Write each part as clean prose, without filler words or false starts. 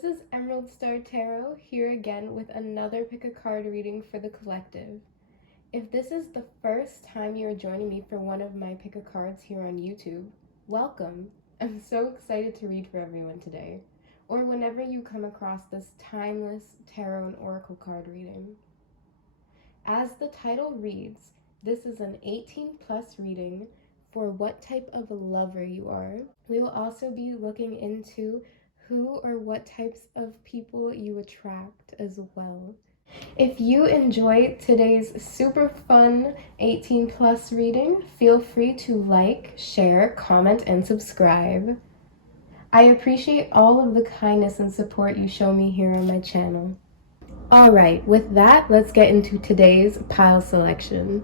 This is Emerald Star Tarot here again with another pick a card reading for the collective. If this is the first time you're joining me for one of my pick a cards here on YouTube, welcome. I'm so excited to read for everyone today, or whenever you come across this timeless tarot and oracle card reading. As the title reads, this is an 18 plus reading for what type of lover you are. We will also be looking into who or what types of people you attract as well. If you enjoy today's super fun 18 plus reading, feel free to like, share, comment, and subscribe. I appreciate all of the kindness and support you show me here on my channel. Alright, with that, let's get into today's pile selection.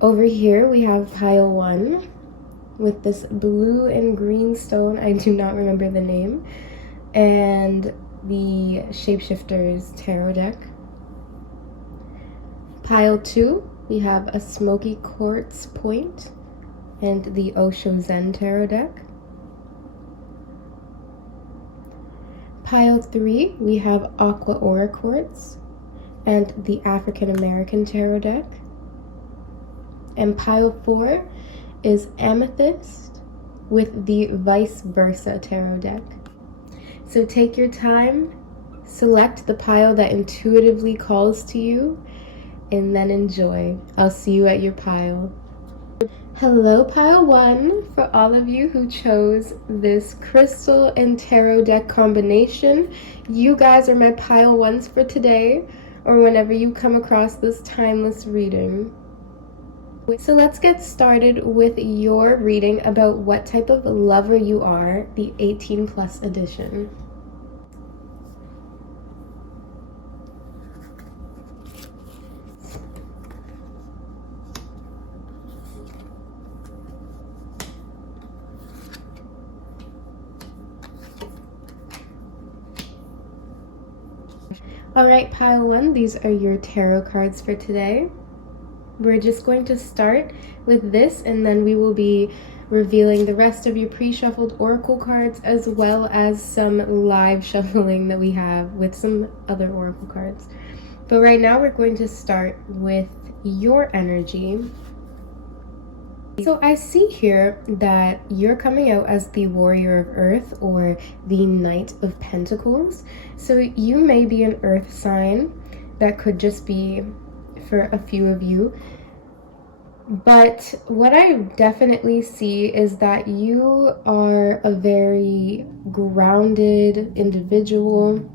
Over here we have pile 1. With this blue and green stone, I do not remember the name, and the Shapeshifters tarot deck. Pile 2, we have a smoky quartz point and the Osho Zen tarot deck. Pile 3, we have aqua aura quartz and the African American tarot deck. And pile 4 is amethyst with the vice versa tarot deck. So take your time, select the pile that intuitively calls to you, and then enjoy. I'll see you at your pile. Hello pile 1, for all of you who chose this crystal and tarot deck combination. You guys are my pile 1s for today, or whenever you come across this timeless reading. So let's get started with your reading about what type of lover you are, the 18 plus edition. Alright, pile 1, these are your tarot cards for today. We're just going to start with this, and then we will be revealing the rest of your pre-shuffled oracle cards, as well as some live shuffling that we have with some other oracle cards. But right now we're going to start with your energy. So I see here that you're coming out as the Warrior of Earth, or the Knight of Pentacles. So you may be an earth sign. That could just be for a few of you, but what I definitely see is that you are a very grounded individual.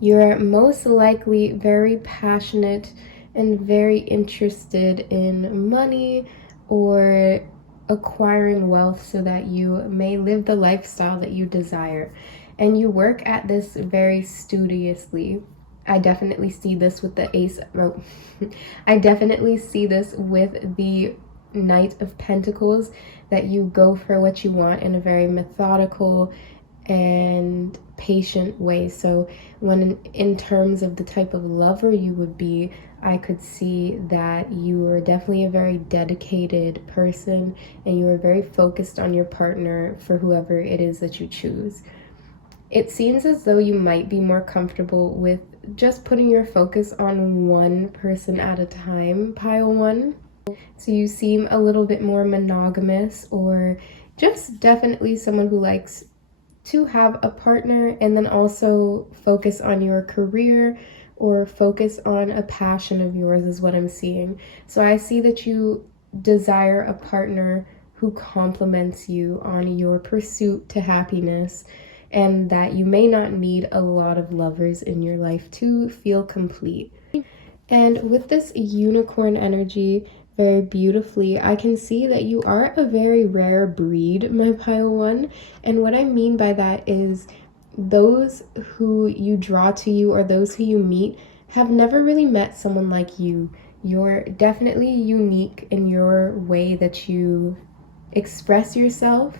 You're most likely very passionate and very interested in money or acquiring wealth so that you may live the lifestyle that you desire, and you work at this very studiously. I definitely see this with the I definitely see this with the Knight of Pentacles, that you go for what you want in a very methodical and patient way. So when in terms of the type of lover you would be, I could see that you are definitely a very dedicated person, and you are very focused on your partner for whoever it is that you choose. It seems as though you might be more comfortable with just putting your focus on one person at a time, pile 1. So you seem a little bit more monogamous, or just definitely someone who likes to have a partner and then also focus on your career or focus on a passion of yours is what I'm seeing. So I see that you desire a partner who complements you on your pursuit to happiness, and that you may not need a lot of lovers in your life to feel complete. And with this unicorn energy, very beautifully, I can see that you are a very rare breed, my pile 1. And what I mean by that is those who you draw to you, or those who you meet, have never really met someone like you. You're definitely unique in your way that you express yourself.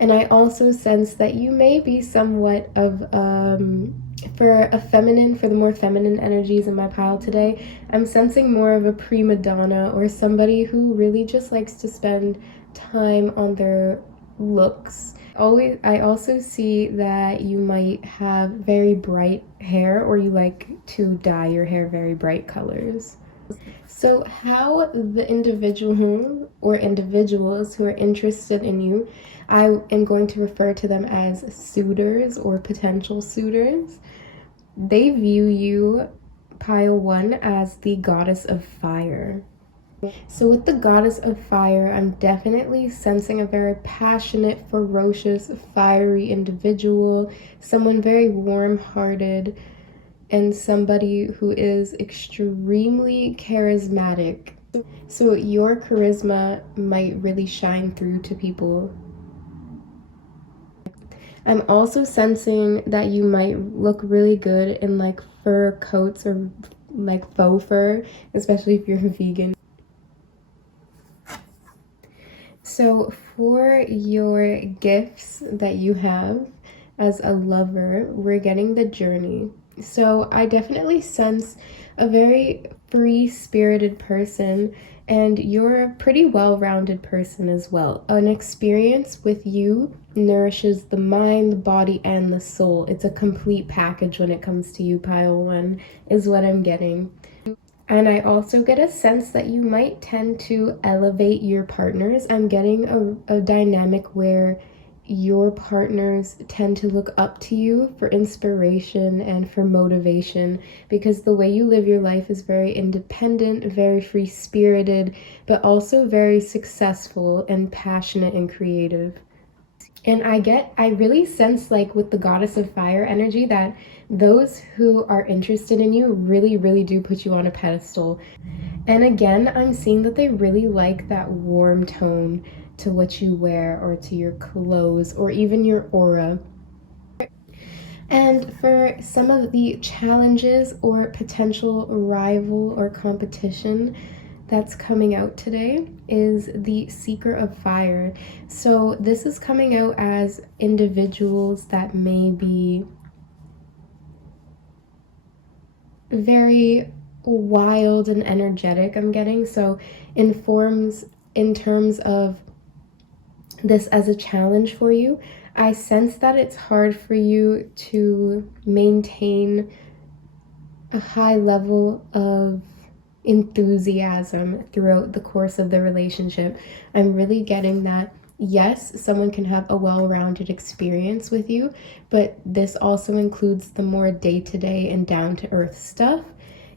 And I also sense that you may be somewhat of, for the more feminine energies in my pile today, I'm sensing more of a prima donna, or somebody who really just likes to spend time on their looks. I also see that you might have very bright hair, or you like to dye your hair very bright colors. So, how the individual or individuals who are interested in you, I am going to refer to them as suitors or potential suitors. They view you, pile one, as the goddess of fire. So, with the goddess of fire, I'm definitely sensing a very passionate, ferocious, fiery individual, someone very warm hearted, and somebody who is extremely charismatic. So, your charisma might really shine through to people. I'm also sensing that you might look really good in like fur coats or like faux fur, especially if you're a vegan. So, for your gifts that you have as a lover, we're getting the journey. So, I definitely sense a very free spirited person, and you're a pretty well rounded person as well. An experience with you nourishes the mind, the body, and the soul. It's a complete package when it comes to you, pile one, is what I'm getting. And I also get a sense that you might tend to elevate your partners. I'm getting a dynamic where your partners tend to look up to you for inspiration and for motivation, because the way you live your life is very independent, very free spirited, but also very successful and passionate and creative. And I really sense, like, with the goddess of fire energy, that those who are interested in you really, really do put you on a pedestal. And again, I'm seeing that they really like that warm tone to what you wear or to your clothes or even your aura. And for some of the challenges or potential rival or competition that's coming out today is the Seeker of Fire. So this is coming out as individuals that may be very wild and energetic, I'm getting. So in terms of this as a challenge for you, I sense that it's hard for you to maintain a high level of enthusiasm throughout the course of the relationship. I'm really getting that, yes, someone can have a well-rounded experience with you, but this also includes the more day-to-day and down-to-earth stuff.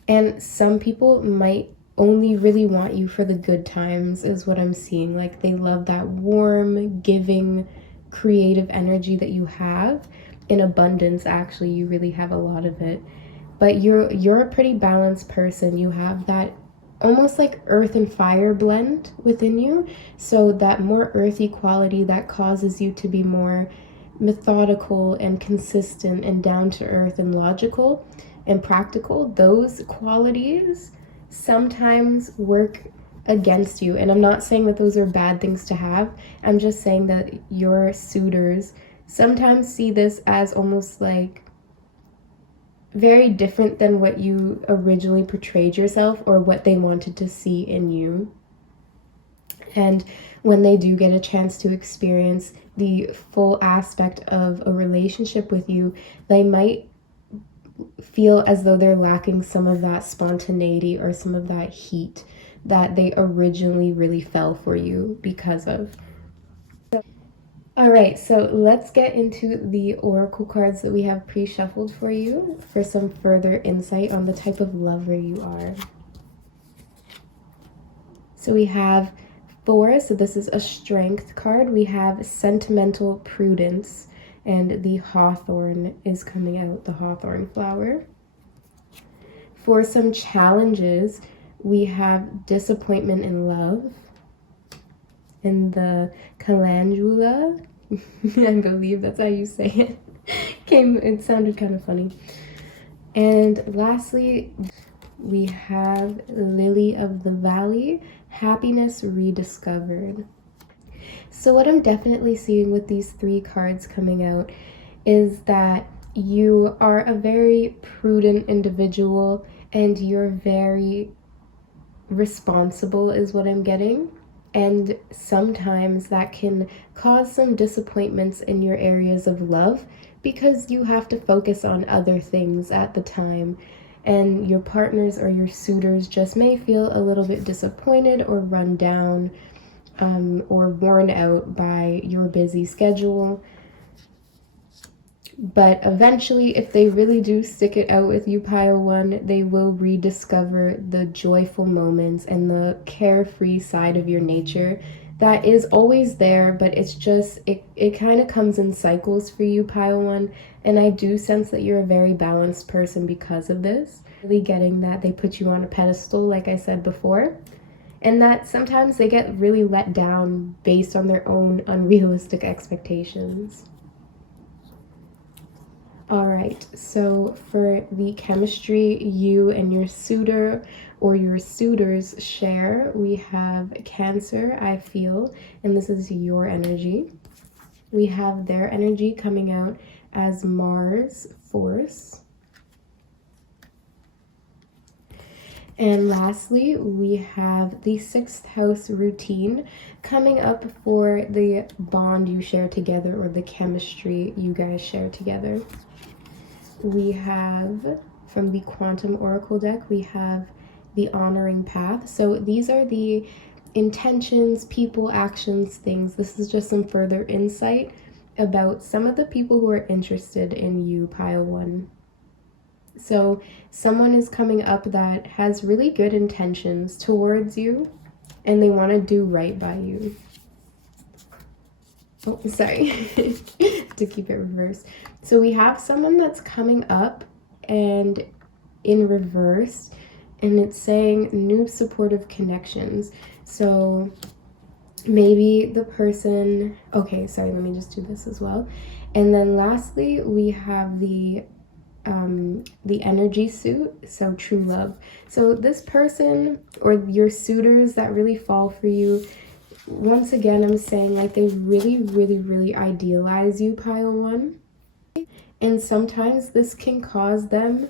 And some people might only really want you for the good times, is what I'm seeing. Like, they love that warm, giving, creative energy that you have in abundance. Actually, you really have a lot of it. But you're a pretty balanced person. You have that almost like earth and fire blend within you. So that more earthy quality that causes you to be more methodical and consistent and down to earth and logical and practical, those qualities sometimes work against you. And I'm not saying that those are bad things to have. I'm just saying that your suitors sometimes see this as almost like very different than what you originally portrayed yourself or what they wanted to see in you. And when they do get a chance to experience the full aspect of a relationship with you, they might feel as though they're lacking some of that spontaneity or some of that heat that they originally really fell for you because of. All right, so let's get into the oracle cards that we have pre-shuffled for you for some further insight on the type of lover you are. So we have 4, so this is a strength card. We have sentimental prudence, and the hawthorn is coming out, the hawthorn flower. For some challenges, we have disappointment in love, and the calendula, I believe that's how you say it. It sounded kind of funny. And lastly, we have lily of the valley, happiness rediscovered. So what I'm definitely seeing with these 3 cards coming out is that you are a very prudent individual and you're very responsible, is what I'm getting. And sometimes that can cause some disappointments in your areas of love because you have to focus on other things at the time. And your partners or your suitors just may feel a little bit disappointed or run down or worn out by your busy schedule. But eventually, if they really do stick it out with you, Pile 1, they will rediscover the joyful moments and the carefree side of your nature that is always there, but it's just, it kind of comes in cycles for you, Pile 1. And I do sense that you're a very balanced person because of this. Really getting that they put you on a pedestal, like I said before. And that sometimes they get really let down based on their own unrealistic expectations. All right, so for the chemistry you and your suitor or your suitors share, we have Cancer, I feel, and this is your energy. We have their energy coming out as Mars, Force. And lastly, we have the 6th house routine coming up for the bond you share together or the chemistry you guys share together. We have, from the Quantum Oracle deck, we have the Honoring Path. So these are the intentions, people, actions, things. This is just some further insight about some of the people who are interested in you, Pile 1. So someone is coming up that has really good intentions towards you and they want to do right by you. Oh, sorry, to keep it reversed. So we have someone that's coming up and in reverse, and it's saying new supportive connections. So maybe the person, okay, sorry, let me just do this as well. And then lastly, we have the energy suit, so true love. So this person or your suitors that really fall for you, once again, I'm saying like they really idealize you, Pile 1. And sometimes this can cause them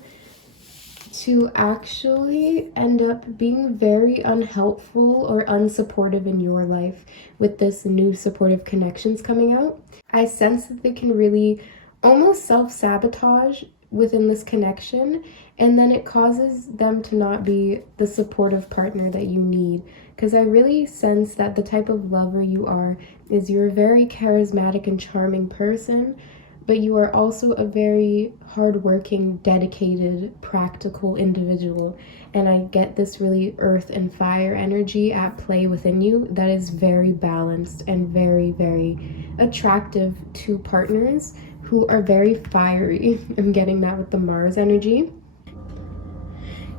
to actually end up being very unhelpful or unsupportive in your life with this new supportive connections coming out. I sense that they can really almost self-sabotage within this connection, and then it causes them to not be the supportive partner that you need. Because I really sense that the type of lover you are is you're a very charismatic and charming person, but you are also a very hardworking, dedicated, practical individual. And I get this really earth and fire energy at play within you that is very balanced and very attractive to partners who are very fiery. I'm getting that with the Mars energy.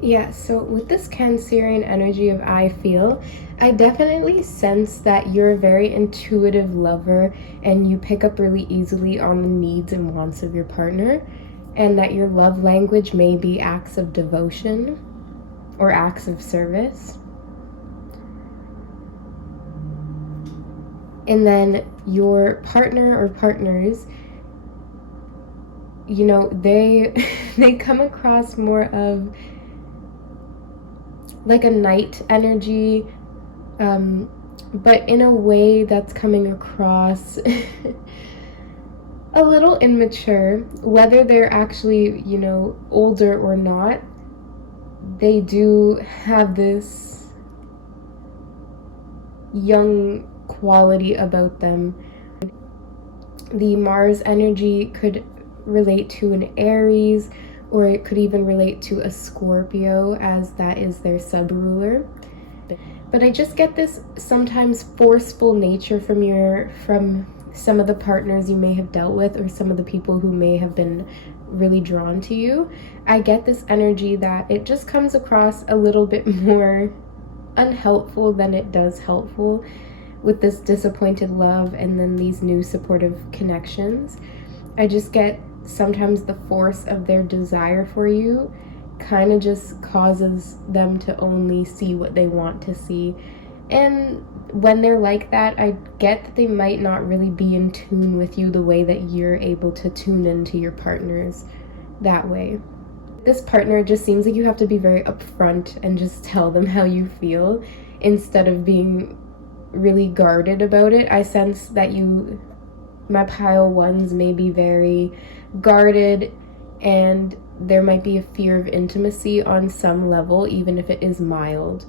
Yeah, so with this Cancerian energy of I feel, I definitely sense that you're a very intuitive lover and you pick up really easily on the needs and wants of your partner, and that your love language may be acts of devotion or acts of service. And then your partner or partners, you know, they come across more of like a knight energy, but in a way that's coming across a little immature. Whether they're actually, you know, older or not, they do have this young quality about them. The Mars energy could relate to an Aries, or it could even relate to a Scorpio, as that is their sub-ruler. But I just get this sometimes forceful nature from some of the partners you may have dealt with, or some of the people who may have been really drawn to you. I get this energy that it just comes across a little bit more unhelpful than it does helpful with this disappointed love and then these new supportive connections. I just get sometimes the force of their desire for you kind of just causes them to only see what they want to see. And when they're like that, I get that they might not really be in tune with you the way that you're able to tune into your partners that way. This partner, it just seems like you have to be very upfront and just tell them how you feel instead of being really guarded about it. I sense that my pile ones may be very guarded, and there might be a fear of intimacy on some level, even if it is mild.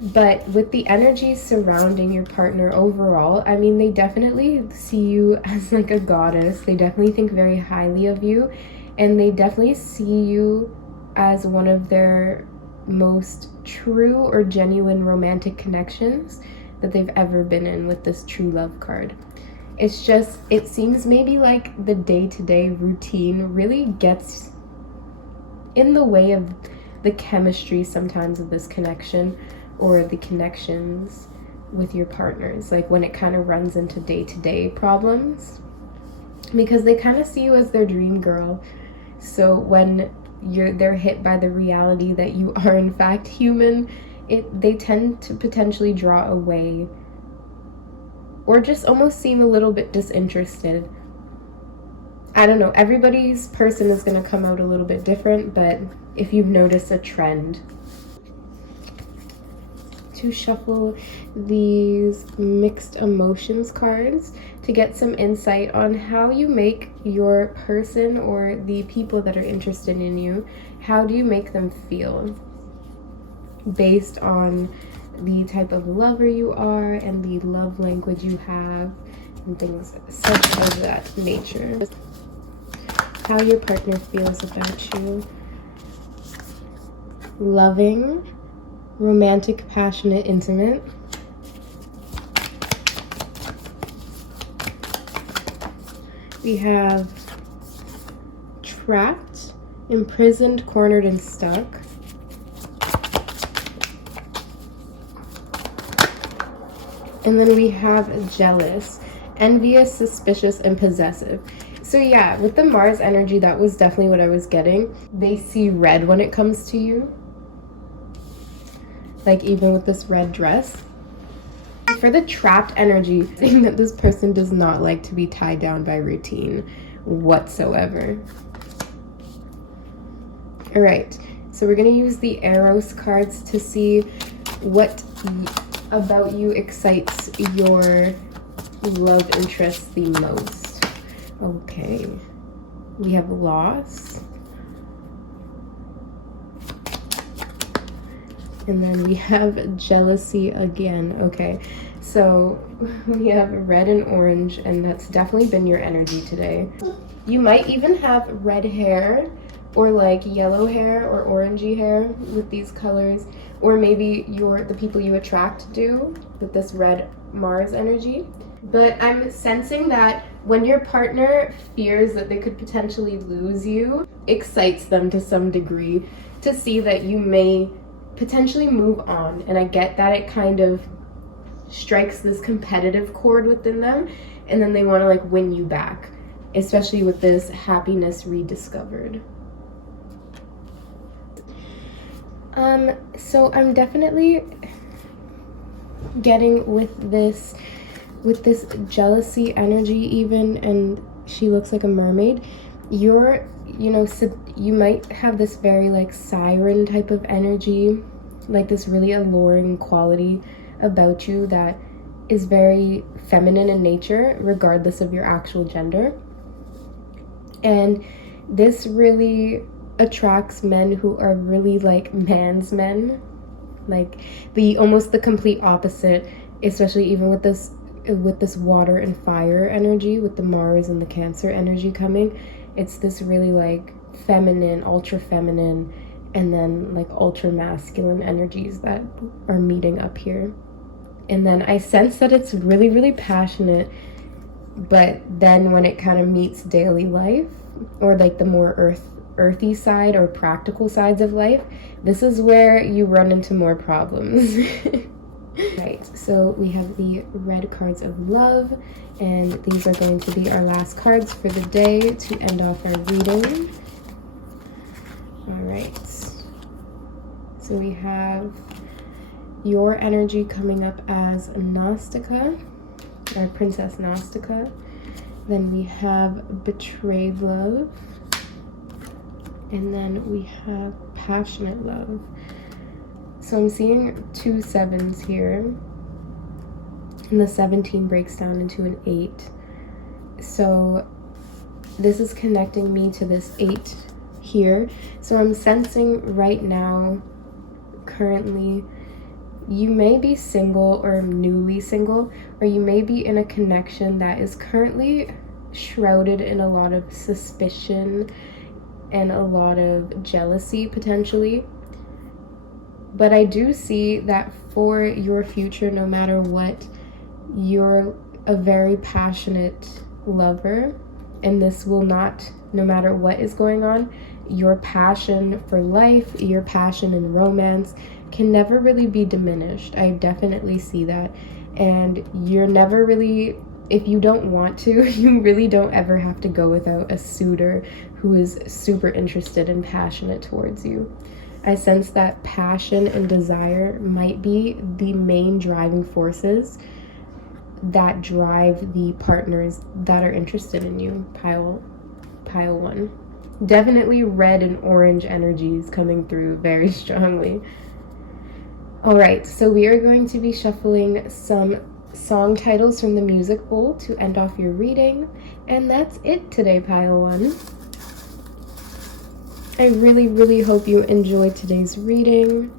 But with the energy surrounding your partner overall, I mean, they definitely see you as like a goddess. They definitely think very highly of you, and they definitely see you as one of their most true or genuine romantic connections that they've ever been in with this true love card. It's just, it seems maybe like the day-to-day routine really gets in the way of the chemistry sometimes of this connection, or the connections with your partners, like when it kind of runs into day-to-day problems, because they kind of see you as their dream girl. So when they're hit by the reality that you are in fact human, they tend to potentially draw away, or just almost seem a little bit disinterested. I don't know, everybody's person is going to come out a little bit different, but if you've noticed a trend. To shuffle these mixed emotions cards to get some insight on how you make your person, or the people that are interested in you, how do you make them feel based on the type of lover you are and the love language you have and things such of that nature. How your partner feels about you. Loving, romantic, passionate, intimate. We have trapped, imprisoned, cornered, and stuck. And then we have jealous, envious, suspicious, and possessive. So yeah, with the Mars energy, that was definitely what I was getting. They see red when it comes to you. Like even with this red dress. For the trapped energy, saying that this person does not like to be tied down by routine whatsoever. All right, so we're gonna use the Eros cards to see what about you excites your love interest the most. Okay, we have loss. And then we have jealousy again. Okay, so we have red and orange, and that's definitely been your energy today. You might even have red hair, or like yellow hair or orangey hair with these colors, or maybe the people you attract do with this red Mars energy. But I'm sensing that when your partner fears that they could potentially lose you, excites them to some degree to see that you may potentially move on. And I get that it kind of strikes this competitive chord within them, and then they want to like win you back, especially with this happiness rediscovered. So I'm definitely getting with this jealousy energy even, and she looks like a mermaid. You're, you might have this very like siren type of energy, like this really alluring quality about you that is very feminine in nature, regardless of your actual gender. And this really attracts men who are really like man's men, like almost the complete opposite, especially even with this water and fire energy, with the Mars and the Cancer energy coming. It's this really like feminine, ultra feminine, and then like ultra masculine energies that are meeting up here. And then I sense that it's really, really passionate, but then when it kind of meets daily life, or like the more earthy side or practical sides of life, this is where you run into more problems. Right, so we have the red cards of love, and these are going to be our last cards for the day to end off our reading. All right, so we have your energy coming up as Gnostica, our Princess Gnostica. Then we have betrayed love, and then we have passionate love. So I'm seeing 2 7s here. and the 17 breaks down into an 8. So this is connecting me to this 8 here. So I'm sensing right now, currently, you may be single or newly single, or you may be in a connection that is currently shrouded in a lot of suspicion and a lot of jealousy potentially. But I do see that for your future, no matter what, you're a very passionate lover, and this will not, no matter what is going on, your passion for life, your passion in romance can never really be diminished. I definitely see that. And you're never really, if you don't want to, you really don't ever have to go without a suitor who is super interested and passionate towards you. I sense that passion and desire might be the main driving forces that drive the partners that are interested in you, pile 1. Definitely red and orange energies coming through very strongly. All right, so we are going to be shuffling some song titles from the music bowl to end off your reading, and that's it today, pile 1. I really hope you enjoyed today's reading.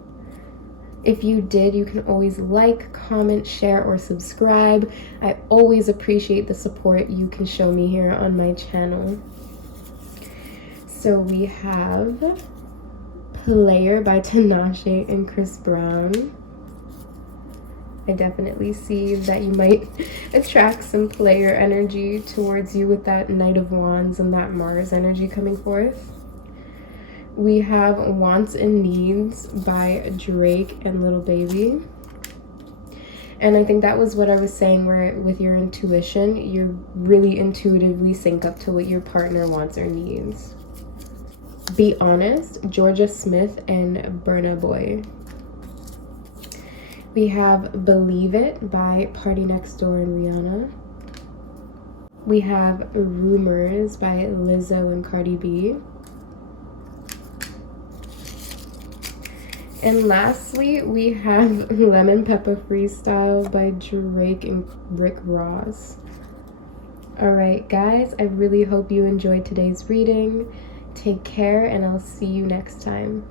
If you did, you can always like, comment, share, or subscribe. I always appreciate the support you can show me here on my channel. So we have Player by Tinashe and Chris Brown. I definitely see that you might attract some player energy towards you with that Knight of Wands and that Mars energy coming forth. We have Wants and Needs by Drake and Lil Baby. And I think that was what I was saying, where with your intuition, you really intuitively sync up to what your partner wants or needs. Be Honest, Georgia Smith and Burna Boy. We have Believe It by Party Next Door and Rihanna. We have Rumors by Lizzo and Cardi B. And lastly, we have Lemon Pepper Freestyle by Drake and Rick Ross. Alright guys, I really hope you enjoyed today's reading. Take care, and I'll see you next time.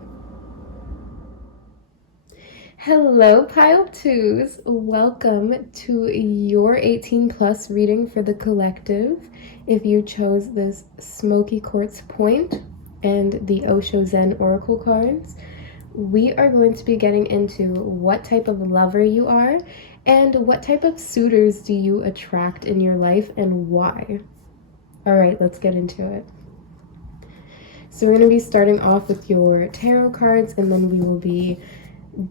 Hello pile 2s, welcome to your 18 plus reading for the collective. If you chose this Smoky Quartz Point and the Osho Zen Oracle cards, we are going to be getting into what type of lover you are and what type of suitors do you attract in your life and why. All right, let's get into it. So we're going to be starting off with your tarot cards, and then we will be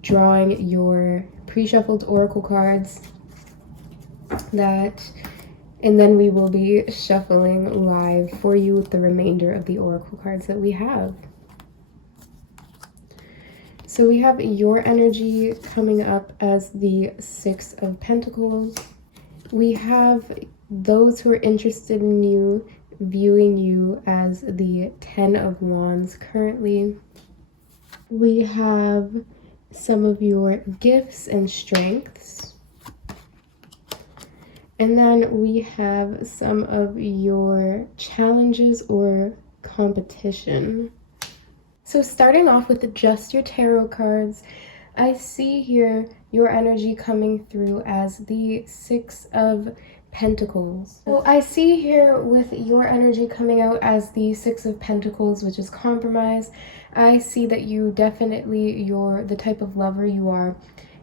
drawing your pre-shuffled oracle cards, and then we will be shuffling live for you with the remainder of the oracle cards that we have. So we have your energy coming up as the 6 of Pentacles. We have those who are interested in you viewing you as the 10 of Wands currently. We have some of your gifts and strengths. And then we have some of your challenges or competition. So starting off with just your tarot cards, I see here your energy coming through as the 6 of Pentacles. So I see here with your energy coming out as the 6 of Pentacles, which is compromise. I see that you definitely, the type of lover you are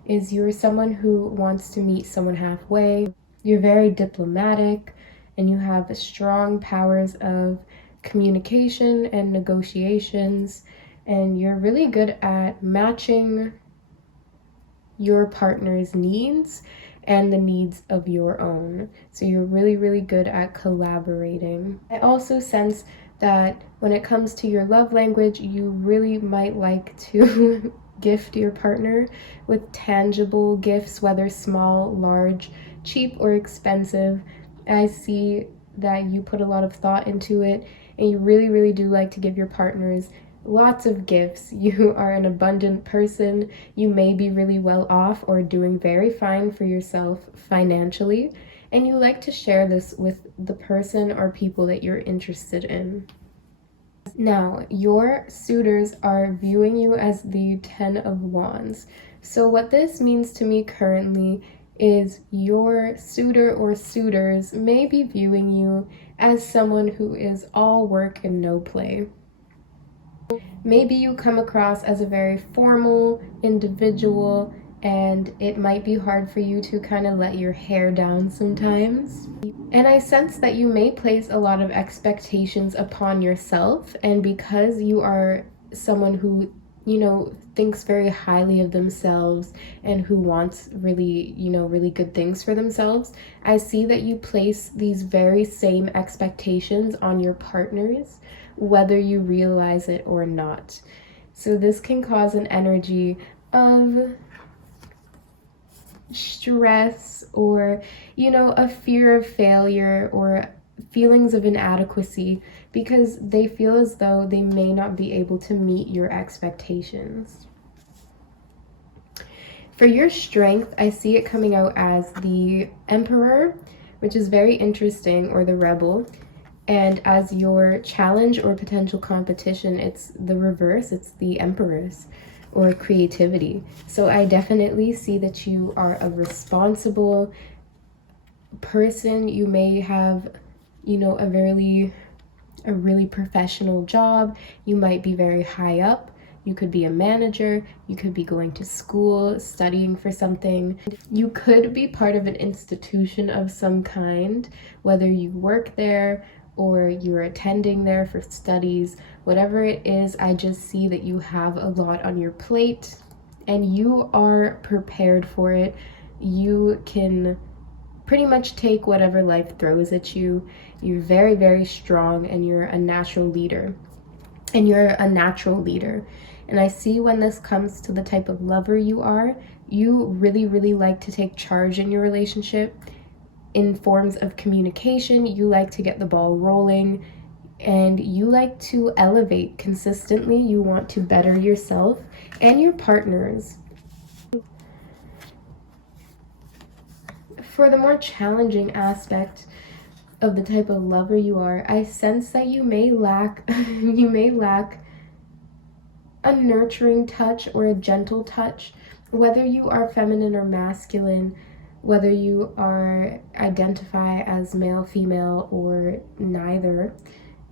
is you're someone who wants to meet someone halfway. You're very diplomatic and you have strong powers of communication and negotiations, and you're really good at matching your partner's needs and the needs of your own. So you're really good at collaborating. I also sense that when it comes to your love language, you really might like to gift your partner with tangible gifts, whether small, large, cheap, or expensive. I see that you put a lot of thought into it, and you really do like to give your partners lots of gifts. You are an abundant person. You may be really well off or doing very fine for yourself financially, and you like to share this with the person or people that you're interested in. Now, your suitors are viewing you as the Ten of Wands. So what this means to me currently is your suitor or suitors may be viewing you as someone who is all work and no play. Maybe you come across as a very formal individual, and it might be hard for you to kind of let your hair down sometimes. And I sense that you may place a lot of expectations upon yourself, and because you are someone who, thinks very highly of themselves and who wants really, really good things for themselves, I see that you place these very same expectations on your partners, whether you realize it or not. So this can cause an energy of stress or, a fear of failure or feelings of inadequacy, because they feel as though they may not be able to meet your expectations. For your strength, I see it coming out as the Emperor, which is very interesting, or the Rebel. And as your challenge or potential competition, it's the reverse, it's the Empress, or creativity. So I definitely see that you are a responsible person. You may have, a really professional job. You might be very high up. You could be a manager. You could be going to school, studying for something. You could be part of an institution of some kind, whether you work there or you're attending there for studies. Whatever it is, I just see that you have a lot on your plate and you are prepared for it. You can pretty much take whatever life throws at you. You're very, very strong, and you're a natural leader. And I see when this comes to the type of lover you are, you really, really like to take charge in your relationship in forms of communication. You like to get the ball rolling, and you like to elevate consistently. You want to better yourself and your partners. For the more challenging aspect of the type of lover you are, I sense that you may lack a nurturing touch or a gentle touch, whether you are feminine or masculine, whether you identify as male, female, or neither.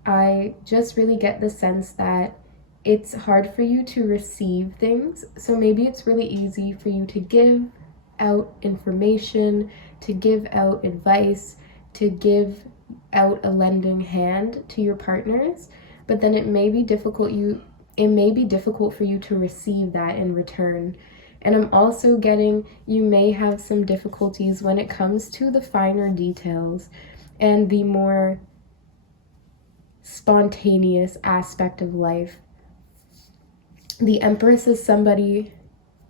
I just really get the sense that it's hard for you to receive things. So maybe it's really easy for you to give out information, to give out advice, to give out a lending hand to your partners, but then it may be difficult for you to receive that in return. And I'm also getting you may have some difficulties when it comes to the finer details and the more spontaneous aspect of life. The Empress is somebody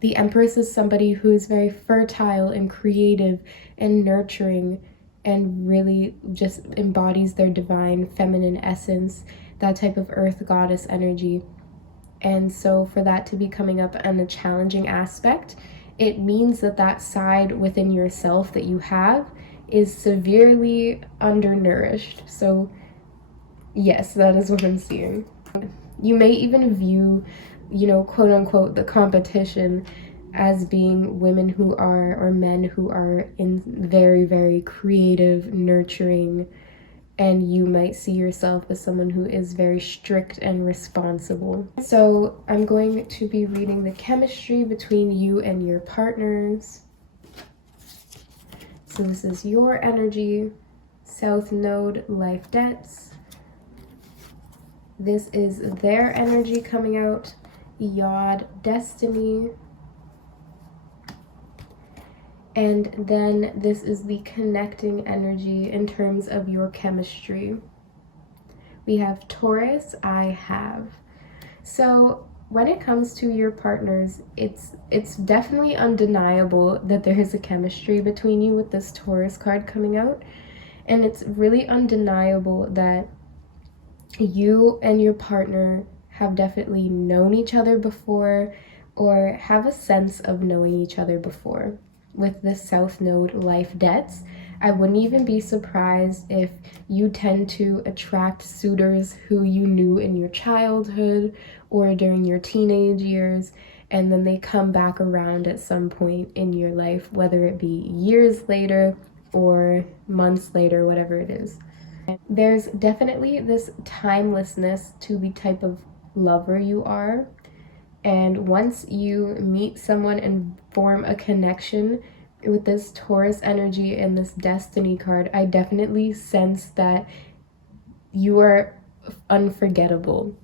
who is very fertile and creative and nurturing and really just embodies their divine feminine essence, that type of earth goddess energy. And so for that to be coming up on a challenging aspect, it means that side within yourself that you have is severely undernourished. So yes, that is what I'm seeing. You may even view, quote unquote, the competition as being women who are, or men who are in very, very creative, nurturing, and you might see yourself as someone who is very strict and responsible. So I'm going to be reading the chemistry between you and your partners. So this is your energy, South Node, life debts. This is their energy coming out, Yod, destiny. And then this is the connecting energy in terms of your chemistry. We have Taurus, I have. So when it comes to your partners, it's definitely undeniable that there is a chemistry between you with this Taurus card coming out. And it's really undeniable that you and your partner have definitely known each other before or have a sense of knowing each other before. With the South Node life debts, I wouldn't even be surprised if you tend to attract suitors who you knew in your childhood or during your teenage years, and then they come back around at some point in your life, whether it be years later or months later, whatever it is. There's definitely this timelessness to the type of lover you are. And once you meet someone and form a connection with this Taurus energy and this destiny card, I definitely sense that you are unforgettable.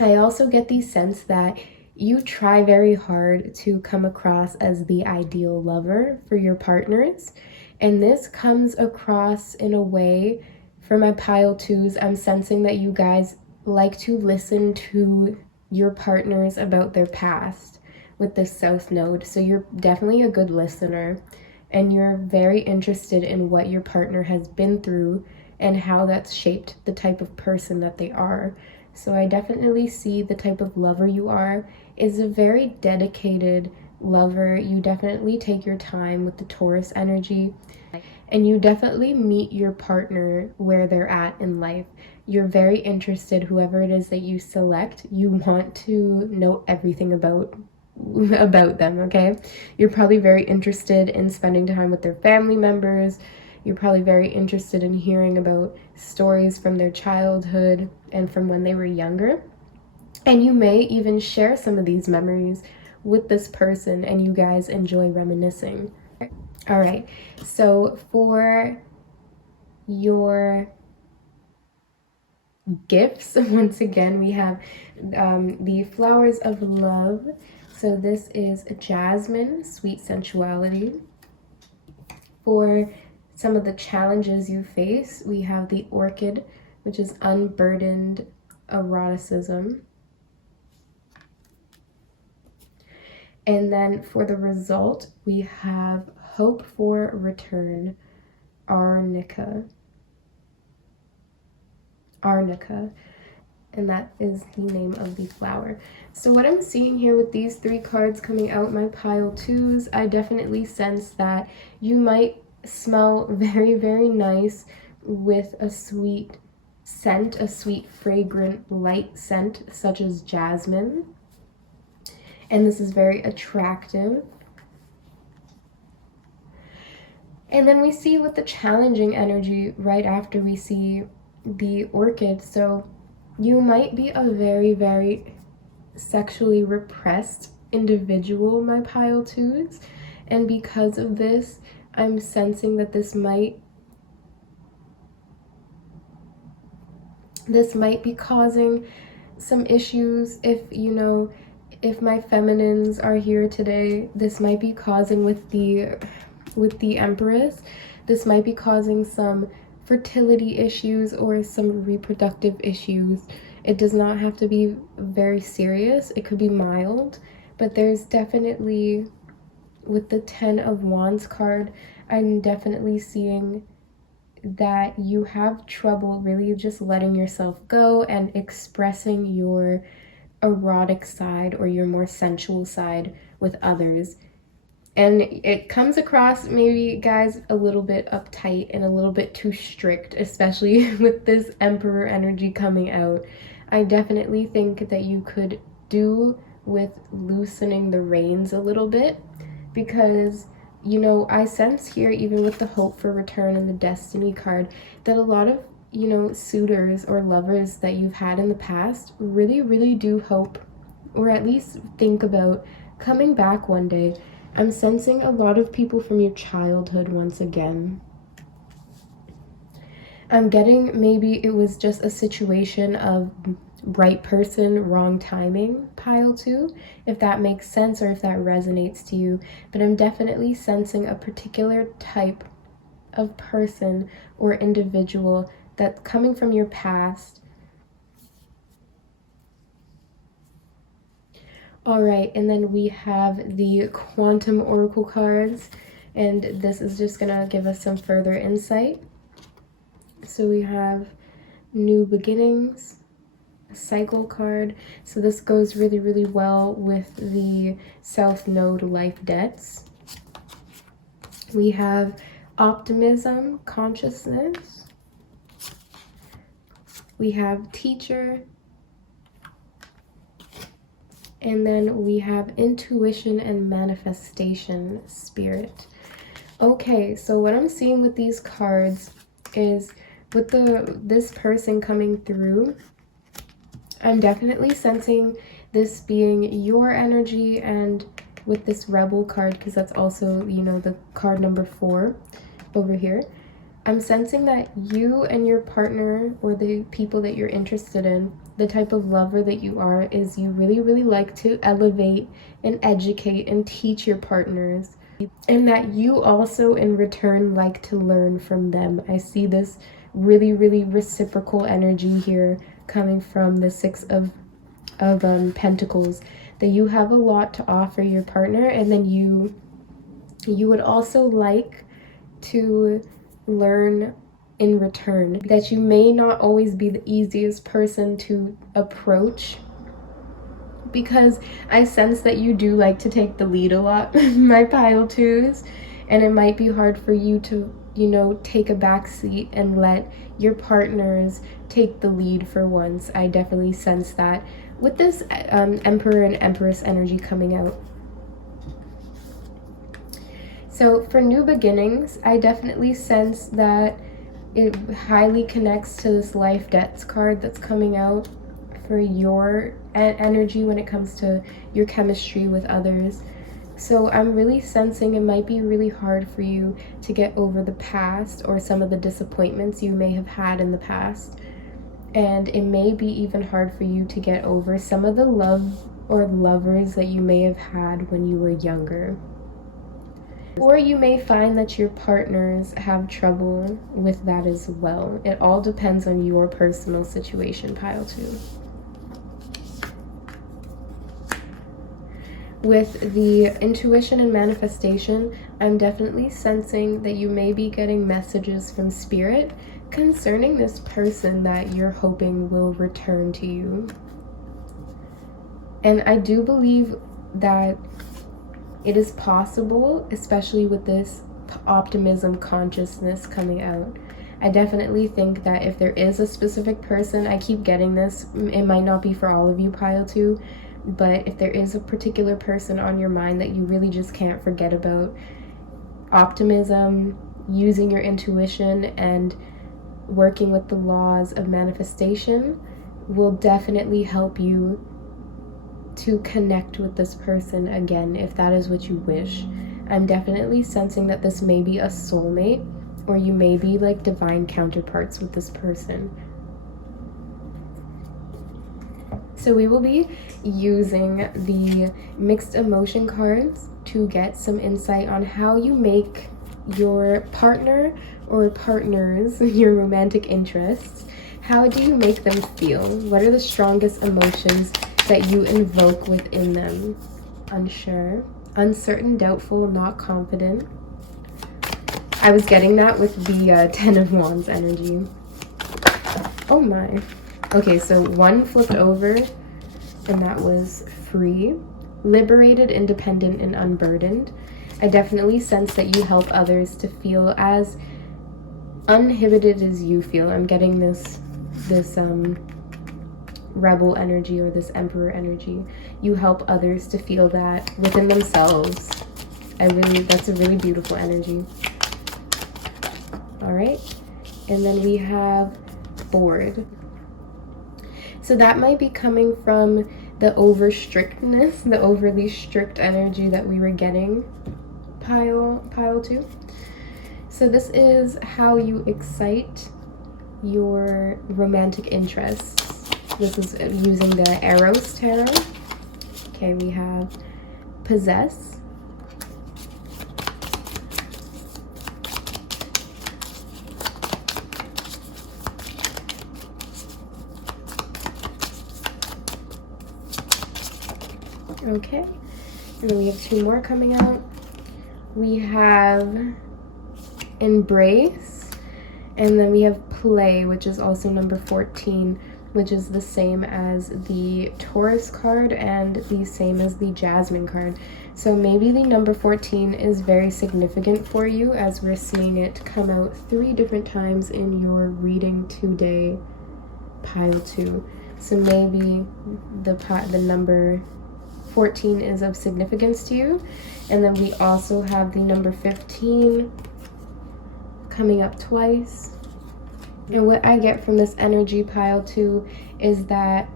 I also get the sense that you try very hard to come across as the ideal lover for your partners. And this comes across in a way, for my pile twos, I'm sensing that you guys like to listen to your partners about their past with this South Node. So you're definitely a good listener and you're very interested in what your partner has been through and how that's shaped the type of person that they are. So I definitely see the type of lover you are is a very dedicated lover. You definitely take your time with the Taurus energy and you definitely meet your partner where they're at in life. You're very interested, whoever it is that you select, you want to know everything about them, okay? You're probably very interested in spending time with their family members. You're probably very interested in hearing about stories from their childhood and from when they were younger. And you may even share some of these memories with this person and you guys enjoy reminiscing. All right, so for your gifts, once again, we have the flowers of love. So this is jasmine, sweet sensuality. For some of the challenges you face, we have the orchid, which is unburdened eroticism. And then for the result, we have hope for return, arnica. And that is the name of the flower. So what I'm seeing here with these three cards coming out my pile twos, I definitely sense that you might smell very, very nice with a sweet scent, a sweet, fragrant, light scent, such as jasmine. And this is very attractive. And then we see with the challenging energy right after we see the orchid. So you might be a very, very sexually repressed individual, my pile twos. And because of this, I'm sensing that this might be causing some issues. If my feminines are here today, this might be causing with the Empress, this might be causing some fertility issues or some reproductive issues. It does not have to be very serious. It could be mild, but there's definitely, with the 10 of Wands card, I'm definitely seeing that you have trouble really just letting yourself go and expressing your erotic side or your more sensual side with others. And it comes across, maybe, guys, a little bit uptight and a little bit too strict, especially with this Emperor energy coming out. I definitely think that you could do with loosening the reins a little bit, because, I sense here, even with the hope for return and the destiny card, that a lot of, suitors or lovers that you've had in the past really, really do hope, or at least think about coming back one day. I'm sensing a lot of people from your childhood once again. I'm getting maybe it was just a situation of right person, wrong timing, pile two, if that makes sense or if that resonates to you. But I'm definitely sensing a particular type of person or individual that's coming from your past. All right, and then we have the Quantum Oracle cards, and this is just gonna give us some further insight. So we have new beginnings, cycle card. So this goes really, really well with the South Node life debts. We have optimism, consciousness. We have teacher. And then we have intuition and manifestation, spirit. Okay, so what I'm seeing with these cards is with this person coming through, I'm definitely sensing this being your energy, and with this rebel card, because that's also, you know, the card number 4 over here, I'm sensing that you and your partner, or the people that you're interested in, the type of lover that you are, is you really, really like to elevate and educate and teach your partners, and that you also in return like to learn from them. I see this really, really reciprocal energy here coming from the Six of Pentacles, that you have a lot to offer your partner, and then you would also like to learn in return, that you may not always be the easiest person to approach, because I sense that you do like to take the lead a lot, my pile 2s, and it might be hard for you to, you know, take a back seat and let your partners take the lead for once. I definitely sense that with this Emperor and Empress energy coming out. So for new beginnings, I definitely sense that it highly connects to this life debts card that's coming out for your energy when it comes to your chemistry with others. So I'm really sensing it might be really hard for you to get over the past, or some of the disappointments you may have had in the past. And it may be even hard for you to get over some of the love or lovers that you may have had when you were younger. Or you may find that your partners have trouble with that as well. It all depends on your personal situation, pile 2. With the intuition and manifestation, I'm definitely sensing that you may be getting messages from spirit concerning this person that you're hoping will return to you. And I do believe that it is possible, especially with this optimism consciousness coming out. I definitely think that if there is a specific person, I keep getting this, it might not be for all of you, pile 2, but if there is a particular person on your mind that you really just can't forget about, optimism, using your intuition, and working with the laws of manifestation will definitely help you to connect with this person again, if that is what you wish. I'm definitely sensing that this may be a soulmate, or you may be like divine counterparts with this person. So we will be using the mixed emotion cards to get some insight on how you make your partner or partners, your romantic interests, how do you make them feel? What are the strongest emotions that you invoke within them? Unsure, uncertain, doubtful, not confident. I was getting that with the 10 of Wands energy. Oh my. Okay, so 1 flipped over, and that was free, liberated, independent, and unburdened. I definitely sense that you help others to feel as uninhibited as you feel. I'm getting this rebel energy, or this emperor energy. You help others to feel that within themselves. That's a really beautiful energy. All right, and then we have bored. So that might be coming from the over strictness, the overly strict energy that we were getting, pile 2. So this is how you excite your romantic interests. This is using the Eros tarot. Okay, we have possess, okay, and then we have 2 more coming out. We have embrace, and then we have play, which is also number 14. which is the same as the Taurus card and the same as the Jasmine card. So maybe the number 14 is very significant for you, as we're seeing it come out 3 different times in your reading today, pile 2. So maybe the number 14 is of significance to you. And then we also have the number 15 coming up twice. And what I get from this energy, pile 2, is that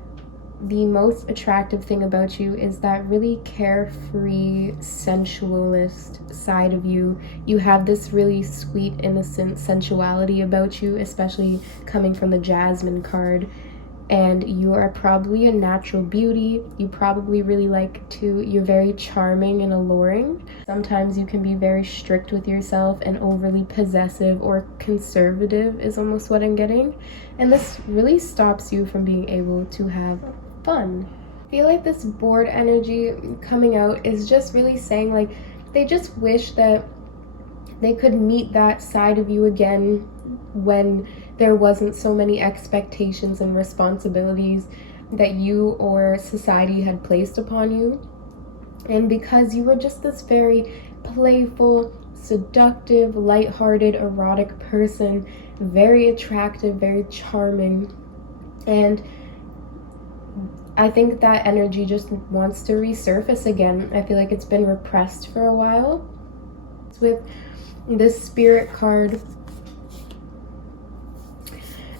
the most attractive thing about you is that really carefree, sensualist side of you. You have this really sweet, innocent sensuality about you, especially coming from the Jasmine card. And you are probably a natural beauty. You probably really you're very charming and alluring. Sometimes you can be very strict with yourself and overly possessive or conservative is almost what I'm getting. And this really stops you from being able to have fun. I feel like this bored energy coming out is just really saying like they just wish that they could meet that side of you again when there wasn't so many expectations and responsibilities that you or society had placed upon you. And because you were just this very playful, seductive, lighthearted, erotic person, very attractive, very charming. And I think that energy just wants to resurface again. I feel like it's been repressed for a while. With this Spirit card,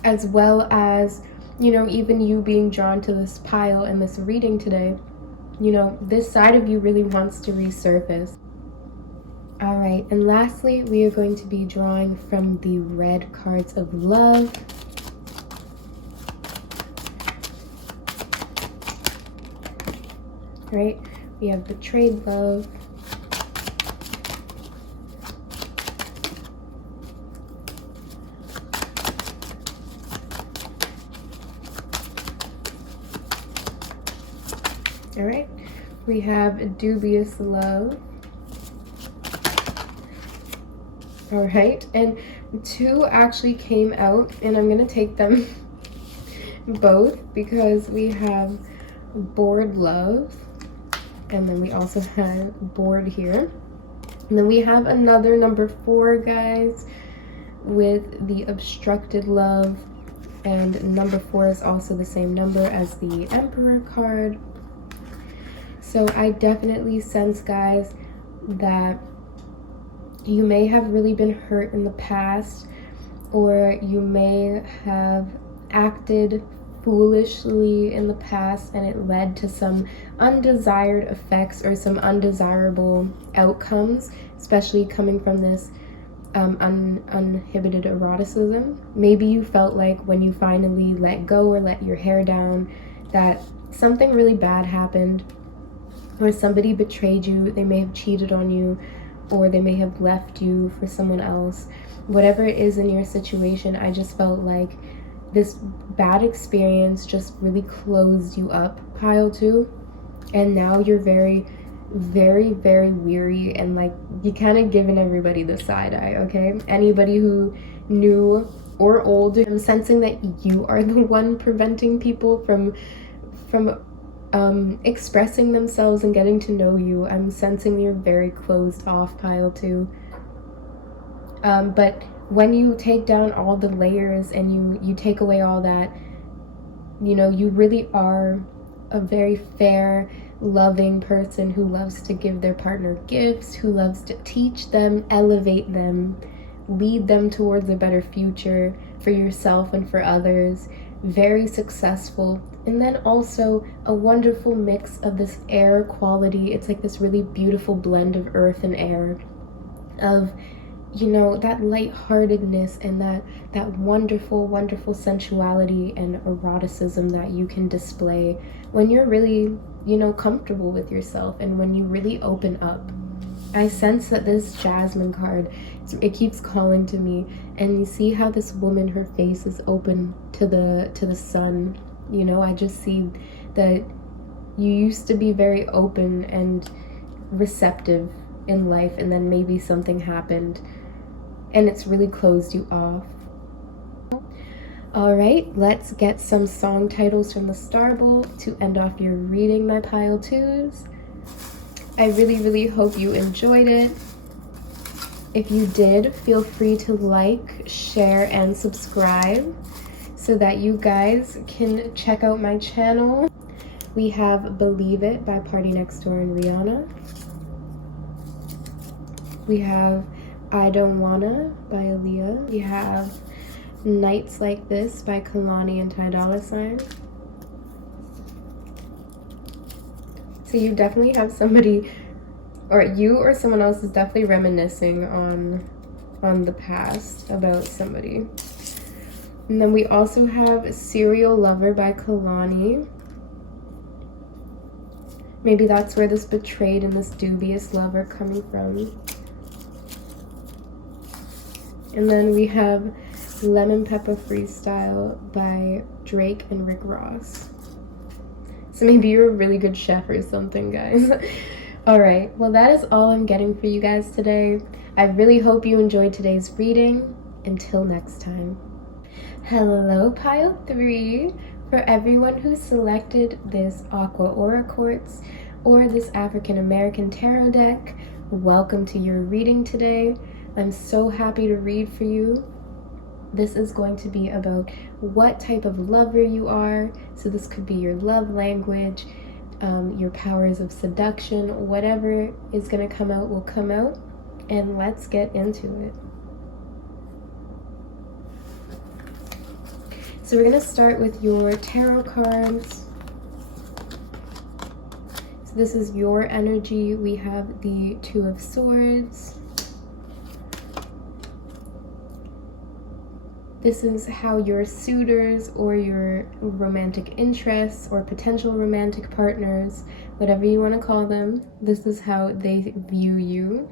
as well as, you know, even you being drawn to this pile and this reading today, you know, this side of you really wants to resurface. All right, and lastly, we are going to be drawing from the red cards of love. All right, we have betrayed love. All right, we have dubious love. All right, and 2 actually came out, and I'm gonna take them both because we have bored love, and then we also have bored here. And then we have another number 4, guys, with the obstructed love, and number 4 is also the same number as the Emperor card. So I definitely sense, guys, that you may have really been hurt in the past, or you may have acted foolishly in the past and it led to some undesired effects or some undesirable outcomes, especially coming from this uninhibited eroticism. Maybe you felt like when you finally let go or let your hair down that something really bad happened, or somebody betrayed you. They may have cheated on you, or they may have left you for someone else. Whatever it is in your situation, I just felt like this bad experience just really closed you up, pile 2. And now you're very, very, very weary, and like you kind of giving everybody the side eye, okay? Anybody who new or old, I'm sensing that you are the one preventing people from expressing themselves and getting to know you. I'm sensing you're very closed off, pile 2. But when you take down all the layers and you take away all that, you know, you really are a very fair, loving person who loves to give their partner gifts, who loves to teach them, elevate them, lead them towards a better future for yourself and for others. Very successful. And then also a wonderful mix of this air quality. It's like this really beautiful blend of earth and air, of, you know, that lightheartedness and that wonderful, wonderful sensuality and eroticism that you can display when you're really, you know, comfortable with yourself and when you really open up. I sense that this Jasmine card, it keeps calling to me, and you see how this woman, her face is open to the sun. You know, I just see that you used to be very open and receptive in life, and then maybe something happened and it's really closed you off. Alright, let's get some song titles from the Star Bowl to end off your reading, my pile twos. I really hope you enjoyed it. If you did, feel free to like, share, and subscribe so that you guys can check out my channel. We have Believe It by Party Next Door and Rihanna. We have I Don't Wanna by Aaliyah. We have Nights Like This by Kalani and Ty Dolla $ign. So you definitely have somebody, or you or someone else is definitely reminiscing on the past about somebody. And then we also have Serial Lover by Kalani. Maybe that's where this betrayed and this dubious love are coming from. And then we have Lemon Pepper Freestyle by Drake and Rick Ross. So maybe you're a really good chef or something, guys. Alright, well that is all I'm getting for you guys today. I really hope you enjoyed today's reading. Until next time. Hello, Pile 3. For everyone who selected this Aqua Aura Quartz or this African American Tarot deck, welcome to your reading today. I'm so happy to read for you. This is going to be about what type of lover you are. So this could be your love language, your powers of seduction, whatever is going to come out will come out. And let's get into it. So we're going to start with your tarot cards. So this is your energy. We have the Two of Swords. This is how your suitors or your romantic interests or potential romantic partners, whatever you want to call them, this is how they view you.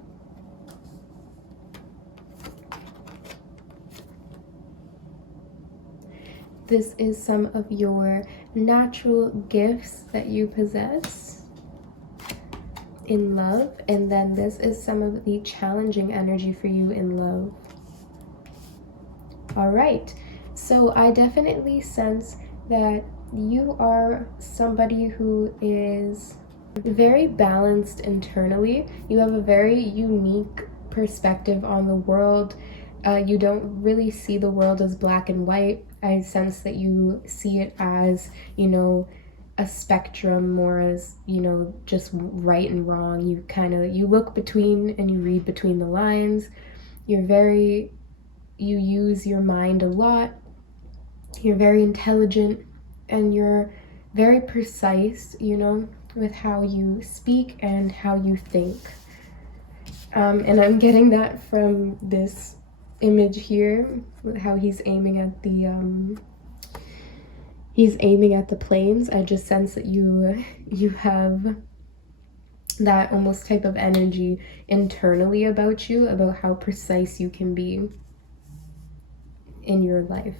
This is some of your natural gifts that you possess in love. And then this is some of the challenging energy for you in love. All right, so I definitely sense that you are somebody who is very balanced internally. You have a very unique perspective on the world. You don't really see the world as black and white. I sense that you see it as, you know, a spectrum, more as, you know, just right and wrong. You look between and you read between the lines. You use your mind a lot. You're very intelligent and you're very precise, you know, with how you speak and how you think. And I'm getting that from this image here, with how he's aiming at the planes. I just sense that you have that almost type of energy internally about you, about how precise you can be in your life.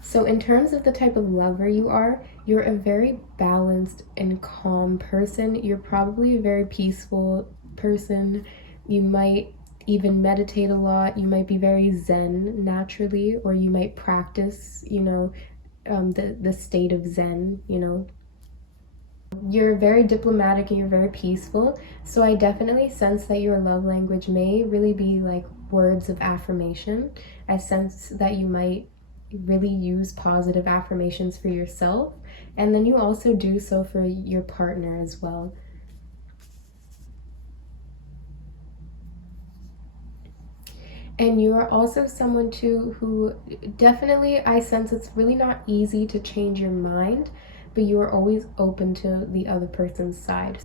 So in terms of the type of lover you are, you're a very balanced and calm person. You're probably a very peaceful person. You might even meditate a lot. You might be very zen naturally, or you might practice, you know, the state of zen, you know. You're very diplomatic and you're very peaceful. So I definitely sense that your love language may really be like words of affirmation. I sense that you might really use positive affirmations for yourself, and then you also do so for your partner as well. And you are also someone too who definitely, I sense it's really not easy to change your mind, but you are always open to the other person's side.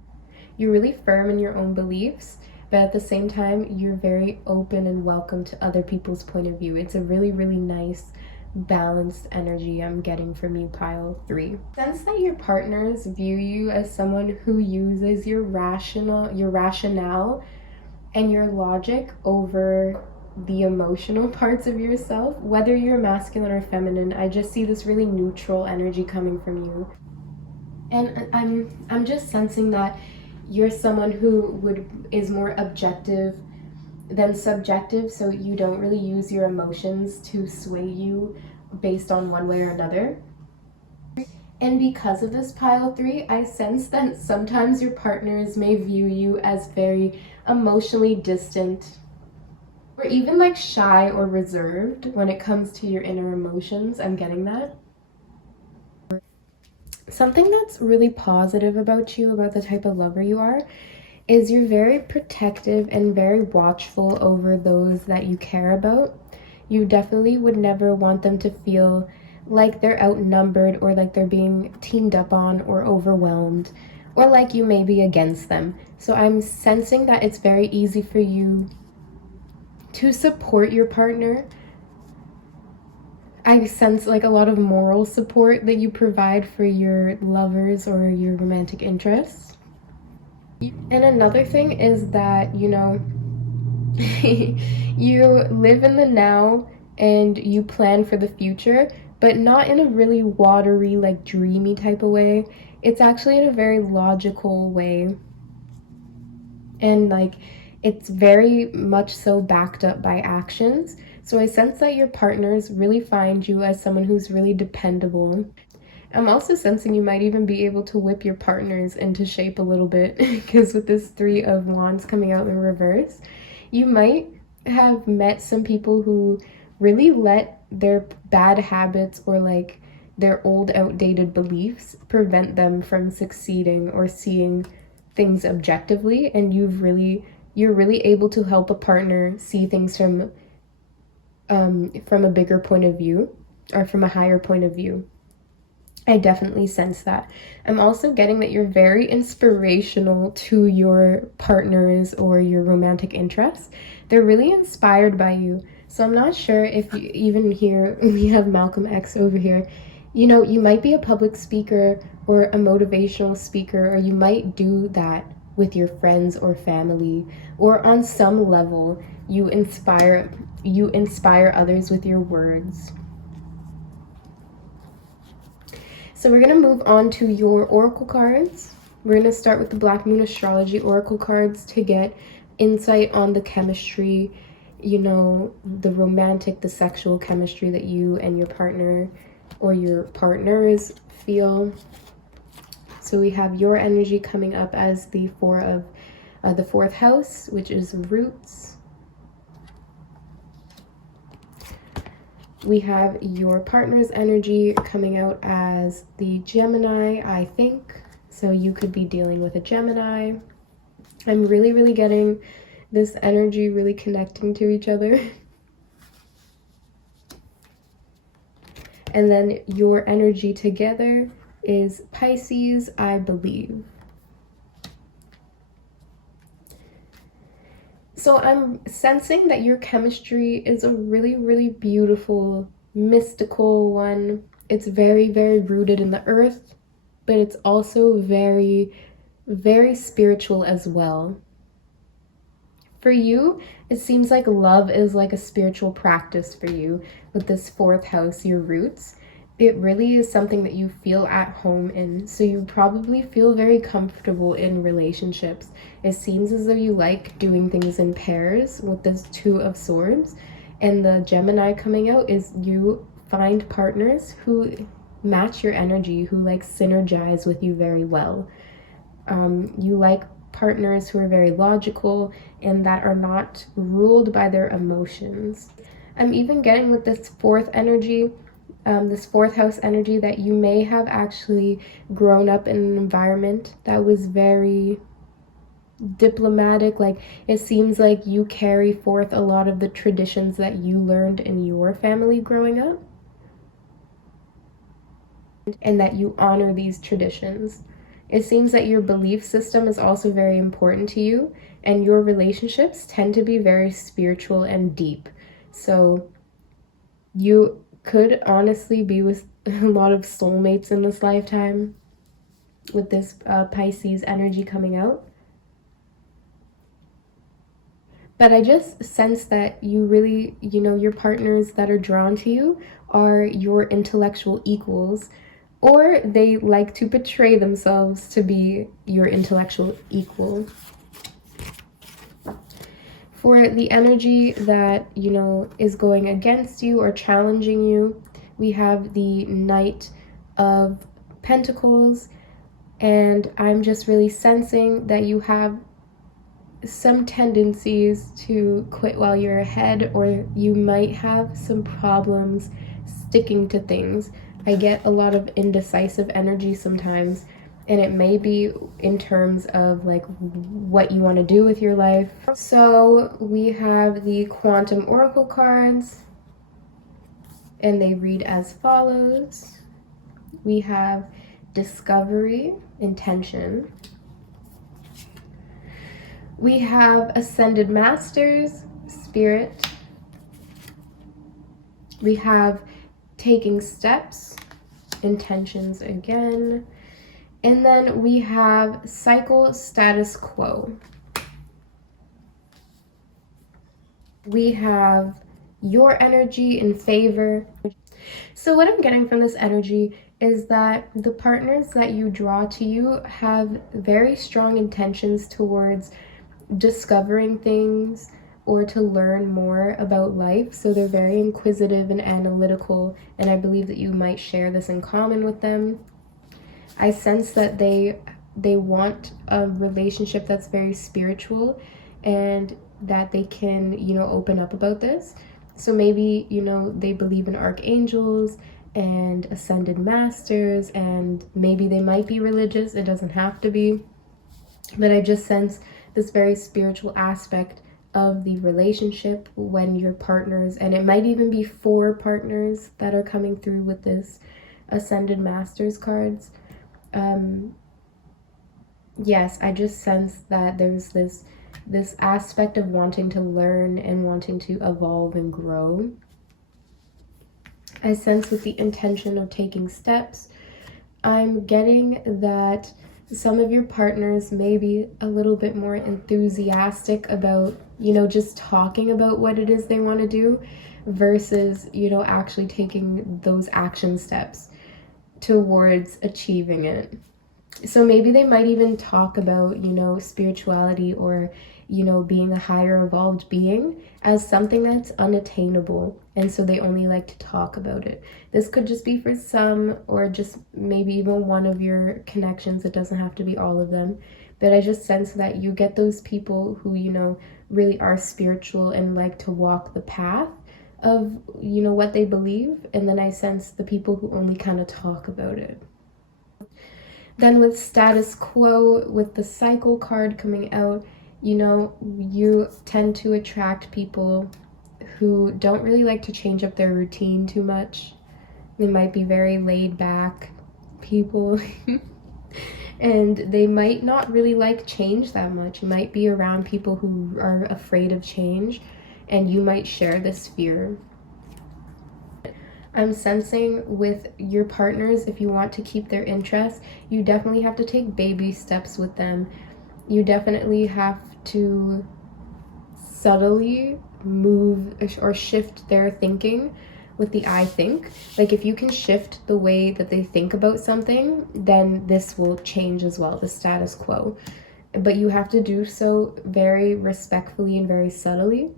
You're really firm in your own beliefs, but at the same time, you're very open and welcome to other people's point of view. It's a really nice, balanced energy I'm getting from you, pile 3. Sense that your partners view you as someone who uses your rationale and your logic over the emotional parts of yourself. Whether you're masculine or feminine, I just see this really neutral energy coming from you. And I'm just sensing that you're someone who is more objective than subjective, so you don't really use your emotions to sway you based on one way or another. And because of this pile 3, I sense that sometimes your partners may view you as very emotionally distant or even like shy or reserved when it comes to your inner emotions. I'm getting that. Something that's really positive about you, about the type of lover you are, is you're very protective and very watchful over those that you care about. You definitely would never want them to feel like they're outnumbered or like they're being teamed up on or overwhelmed or like you may be against them. So I'm sensing that it's very easy for you to support your partner. I sense like a lot of moral support that you provide for your lovers or your romantic interests. And another thing is that, you know, you live in the now and you plan for the future, but not in a really watery, like dreamy type of way. It's actually in a very logical way. And like it's very much so backed up by actions. So I sense that your partners really find you as someone who's really dependable. I'm also sensing you might even be able to whip your partners into shape a little bit because with this 3 of Wands coming out in reverse, you might have met some people who really let their bad habits or like their old outdated beliefs prevent them from succeeding or seeing things objectively, and you're really able to help a partner see things from a bigger point of view or from a higher point of view. I definitely sense that. I'm also getting that you're very inspirational to your partners or your romantic interests. They're really inspired by you. So I'm not sure if you, even here, we have Malcolm X over here. You know, you might be a public speaker or a motivational speaker, or you might do that with your friends or family, or on some level, you inspire others with your words. So we're going to move on to your oracle cards. We're going to start with the Black Moon Astrology oracle cards to get insight on the chemistry, you know, the romantic, the sexual chemistry that you and your partner or your partners feel. So we have your energy coming up as the the 4th house, which is roots. We have your partner's energy coming out as the Gemini, I think. So you could be dealing with a Gemini. I'm really getting this energy really connecting to each other. And then your energy together is Pisces, I believe. So I'm sensing that your chemistry is a really beautiful, mystical one. It's very rooted in the earth, but it's also very spiritual as well. For you, it seems like love is like a spiritual practice for you with this 4th house, your roots. It really is something that you feel at home in, so you probably feel very comfortable in relationships. It seems as though you like doing things in pairs with this 2 of Swords, and the Gemini coming out is you find partners who match your energy, who like synergize with you very well. You like partners who are very logical and that are not ruled by their emotions. I'm even getting with this 4th energy, this 4th house energy, that you may have actually grown up in an environment that was very diplomatic. Like it seems like you carry forth a lot of the traditions that you learned in your family growing up, and that you honor these traditions. It seems that your belief system is also very important to you, and your relationships tend to be very spiritual and deep. So you could honestly be with a lot of soulmates in this lifetime with this Pisces energy coming out. But I just sense that you really, you know, your partners that are drawn to you are your intellectual equals, or they like to portray themselves to be your intellectual equal. For the energy that, you know, is going against you or challenging you, we have the Knight of Pentacles, and I'm just really sensing that you have some tendencies to quit while you're ahead, or you might have some problems sticking to things. I get a lot of indecisive energy sometimes, and it may be in terms of like what you want to do with your life. So we have the Quantum Oracle cards, and they read as follows. We have Discovery, Intention. We have Ascended Masters, Spirit. We have Taking Steps, Intentions again. And then we have Cycle Status Quo. We have your energy in favor. So what I'm getting from this energy is that the partners that you draw to you have very strong intentions towards discovering things or to learn more about life. So they're very inquisitive and analytical, and I believe that you might share this in common with them. I sense that they want a relationship that's very spiritual, and that they can, open up about this. So maybe, they believe in archangels and ascended masters, and maybe they might be religious. It doesn't have to be. But I just sense this very spiritual aspect of the relationship when you're partners, and it might even be 4 partners that are coming through with this ascended masters cards. Yes, I just sense that there's this aspect of wanting to learn and wanting to evolve and grow. I sense with the intention of taking steps. I'm getting that some of your partners may be a little bit more enthusiastic about, just talking about what it is they want to do versus, actually taking those action steps towards achieving it. So maybe they might even talk about, spirituality or, being a higher evolved being as something that's unattainable. And so they only like to talk about it. This could just be for some, or just maybe even one of your connections. It doesn't have to be all of them. But I just sense that you get those people who, really are spiritual and like to walk the path of, what they believe. And then I sense the people who only kind of talk about it. Then with status quo, with the cycle card coming out, you tend to attract people who don't really like to change up their routine too much. They might be very laid back people and they might not really like change that much. You might be around people who are afraid of change, and you might share this fear. I'm sensing with your partners, if you want to keep their interest, you definitely have to take baby steps with them. You definitely have to subtly move or shift their thinking with the I think. Like if you can shift the way that they think about something, then this will change as well, the status quo. But you have to do so very respectfully and very subtly.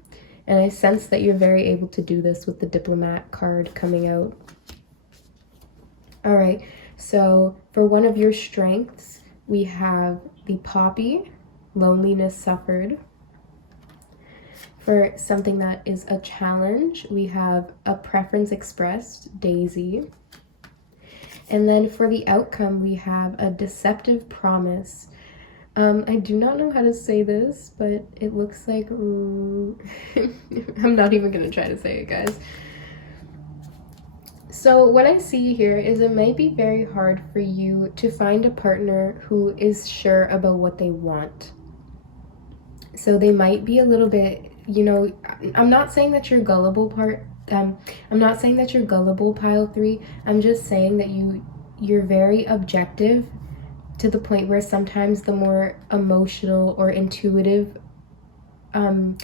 And I sense that you're very able to do this with the diplomat card coming out. All right, so for one of your strengths, we have the poppy, loneliness suffered. For something that is a challenge, we have a preference expressed, daisy. And then for the outcome, we have a deceptive promise. I do not know how to say this, but it looks like I'm not even gonna try to say it, guys. So what I see here is it might be very hard for you to find a partner who is sure about what they want. So they might be a little bit, I'm not saying that you're gullible I'm not saying that you're gullible, pile 3. I'm just saying that you're very objective, to the point where sometimes the more emotional or intuitive, the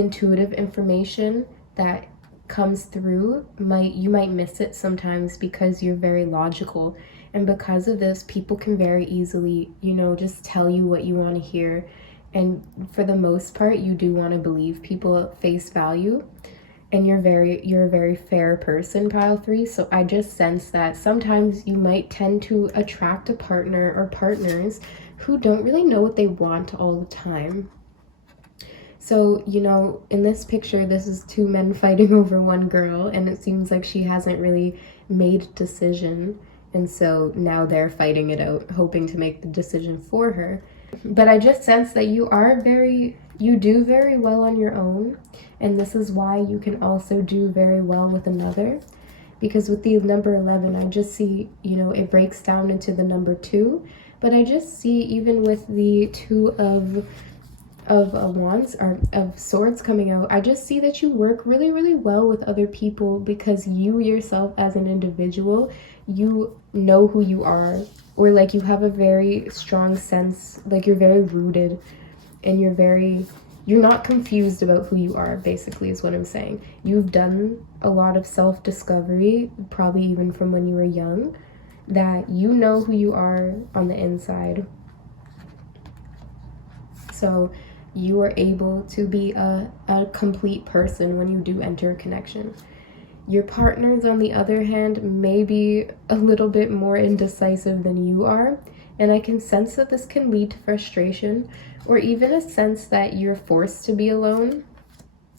intuitive information that comes through, you might miss it sometimes because you're very logical. And because of this, people can very easily, just tell you what you want to hear. And for the most part, you do want to believe people at face value. and you're a very fair person, pile 3. So I just sense that sometimes you might tend to attract a partner or partners who don't really know what they want all the time. So, you know, in this picture, this is 2 men fighting over 1 girl, and it seems like she hasn't really made a decision. And so now they're fighting it out, hoping to make the decision for her. But I just sense that you do very well on your own. And this is why you can also do very well with another. Because with the number 11, I just see, you know, it breaks down into the number 2. But I just see, even with the 2 of wands, or of swords coming out, I just see that you work really, really well with other people because you yourself as an individual, you know who you are, or like you have a very strong sense, like you're very rooted, and you're not confused about who you are, basically, is what I'm saying. You've done a lot of self-discovery, probably even from when you were young, that you know who you are on the inside. So you are able to be a complete person when you do enter a connection. Your partners, on the other hand, may be a little bit more indecisive than you are, and I can sense that this can lead to frustration, or even a sense that you're forced to be alone.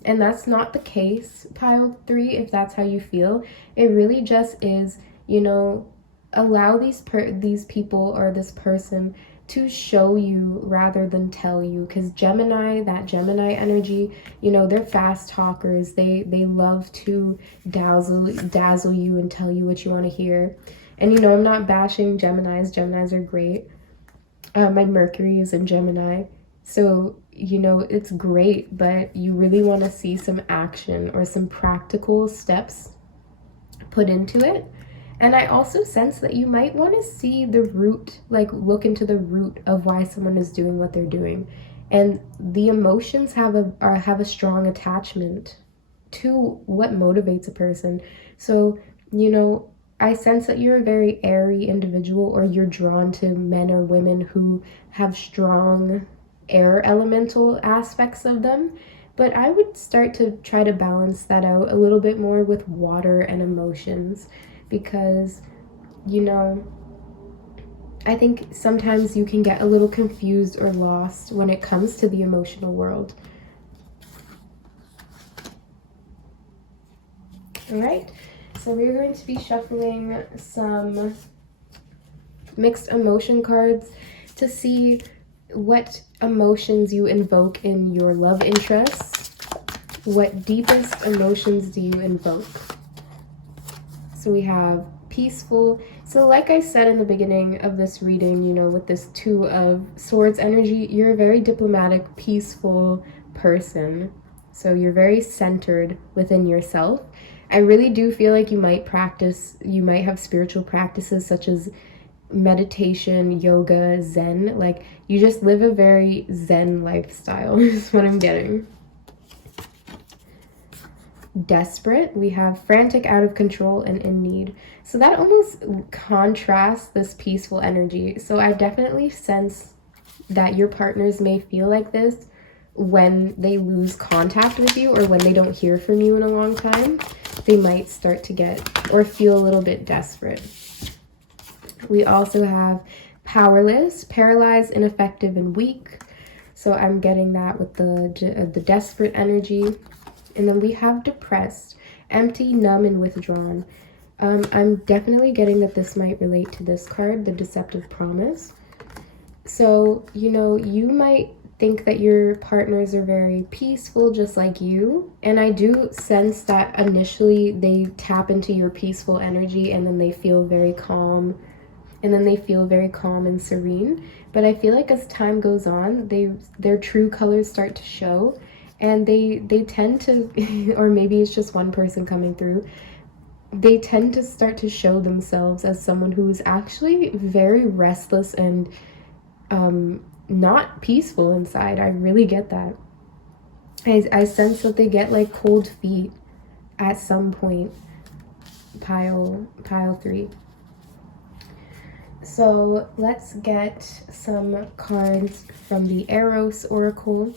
And that's not the case, pile 3, if that's how you feel. It really just is, you know, allow these people or this person to show you rather than tell you, because Gemini, that Gemini energy, you know, they're fast talkers. They love to dazzle you and tell you what you want to hear. And, you know, I'm not bashing Geminis. Geminis are great. My Mercury is in Gemini. So, you know, it's great, but you really want to see some action or some practical steps put into it. And I also sense that you might want to see the root, like look into the root of why someone is doing what they're doing. And the emotions have a strong attachment to what motivates a person. So, you know, I sense that you're a very airy individual, or you're drawn to men or women who have strong air elemental aspects of them. But I would start to try to balance that out a little bit more with water and emotions, because, you know, I think sometimes you can get a little confused or lost when it comes to the emotional world. All right, so we're going to be shuffling some mixed emotion cards to see what emotions you invoke in your love interests. What deepest emotions do you invoke? So we have peaceful. So like I said in the beginning of this reading, you know, with this 2 of swords energy, you're a very diplomatic, peaceful person. So you're very centered within yourself. I really do feel like you might have spiritual practices such as meditation, yoga, Zen. Like, you just live a very Zen lifestyle is what I'm getting. Desperate, we have frantic, out of control, and in need. So that almost contrasts this peaceful energy. So I definitely sense that your partners may feel like this when they lose contact with you, or when they don't hear from you in a long time. They might start to get or feel a little bit desperate. We also have powerless, paralyzed, ineffective, and weak. So I'm getting that with the desperate energy. And then we have depressed, empty, numb, and withdrawn. I'm definitely getting that this might relate to this card, the deceptive promise. So, you know, you might think that your partners are very peaceful, just like you. And I do sense that initially they tap into your peaceful energy, and then they feel very calm. And then they feel very calm and serene. But I feel like as time goes on, their true colors start to show. And they tend to, or maybe it's just one person coming through, they tend to start to show themselves as someone who is actually very restless and not peaceful inside. I really get that. I sense that they get like cold feet at some point, pile 3. So let's get some cards from the Eros Oracle.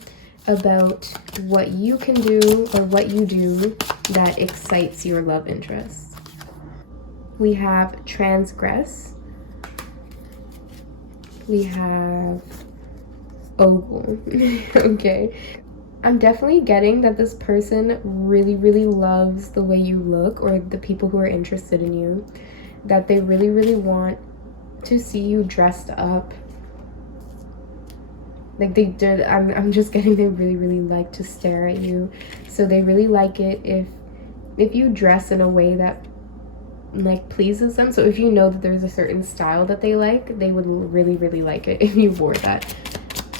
about what you can do or what you do that excites your love interest. We have transgress. We have ogle. Okay. I'm definitely getting that this person really, really loves the way you look, or the people who are interested in you, that they really, really want to see you dressed up. Like they did, I'm just getting they really, really like to stare at you. So they really like it if you dress in a way that like pleases them. So if you know that there's a certain style that they like, they would really, really like it if you wore that.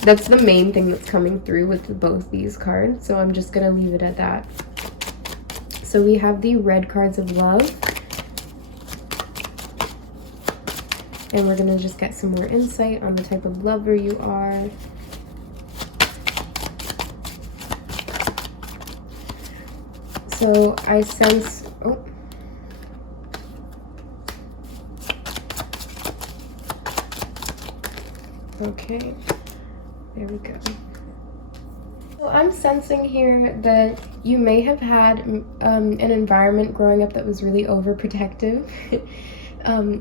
That's the main thing that's coming through with both these cards. So I'm just gonna leave it at that. So we have the red cards of love. And we're gonna just get some more insight on the type of lover you are. So I sense, oh. Okay, there we go. So I'm sensing here that you may have had an environment growing up that was really overprotective.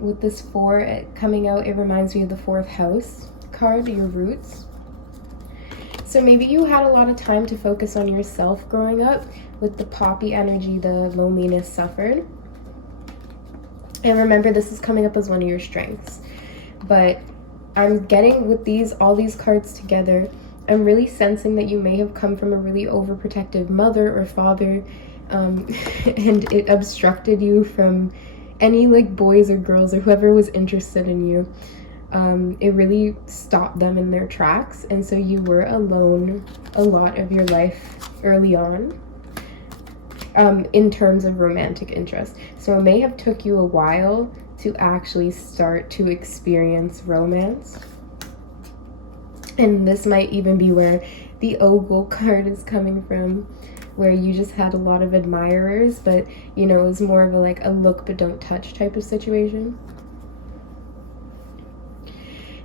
With this 4 coming out, it reminds me of the 4th house card, your roots. So maybe you had a lot of time to focus on yourself growing up. With the poppy energy, the loneliness suffered. And remember, this is coming up as one of your strengths. But I'm getting with all these cards together, I'm really sensing that you may have come from a really overprotective mother or father, and it obstructed you from any like boys or girls or whoever was interested in you. It really stopped them in their tracks, and so you were alone a lot of your life early on, in terms of romantic interest. So it may have took you a while to actually start to experience romance. And this might even be where the ogle card is coming from, where you just had a lot of admirers, but you know, it was more of a look but don't touch type of situation.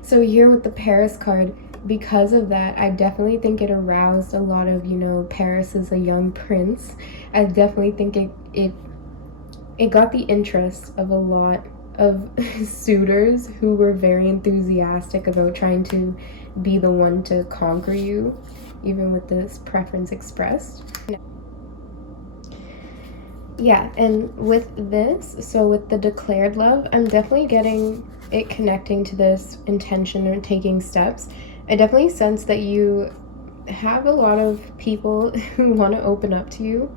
So here with the Paris card, because of that, I definitely think it aroused a lot of, you know, Paris is a young prince. I definitely think it got the interest of a lot of suitors who were very enthusiastic about trying to be the one to conquer you, even with this preference expressed. Yeah, and with this, so with the declared love, I'm definitely getting it connecting to this intention or taking steps. I definitely sense that you have a lot of people who want to open up to you.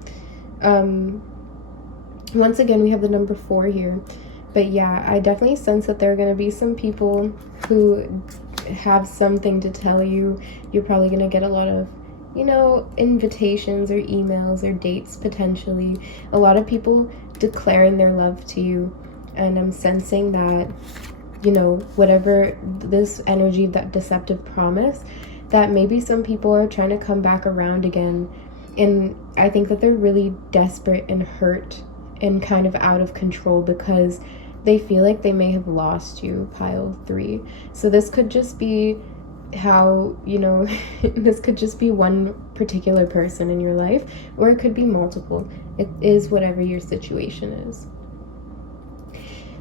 Once again, we have the number 4 here. But yeah, I definitely sense that there are going to be some people who have something to tell you. You're probably going to get a lot of, you know, invitations or emails or dates potentially. A lot of people declaring their love to you. And I'm sensing that, you know, whatever this energy, that deceptive promise, that maybe some people are trying to come back around again. And I think that they're really desperate and hurt and kind of out of control because they feel like they may have lost you, pile 3. So this could just be how, you know, this could just be one particular person in your life, or it could be multiple. It is whatever your situation is.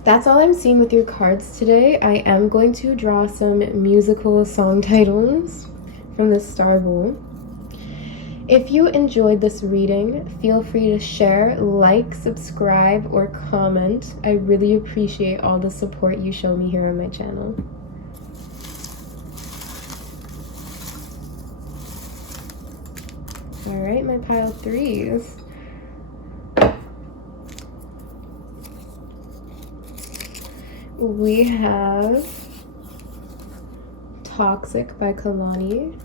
That's all I'm seeing with your cards today. I am going to draw some musical song titles from the Star Bowl. If you enjoyed this reading, feel free to share, like, subscribe, or comment. I really appreciate all the support you show me here on my channel. Alright, my pile 3s. We have Toxic by Kalani.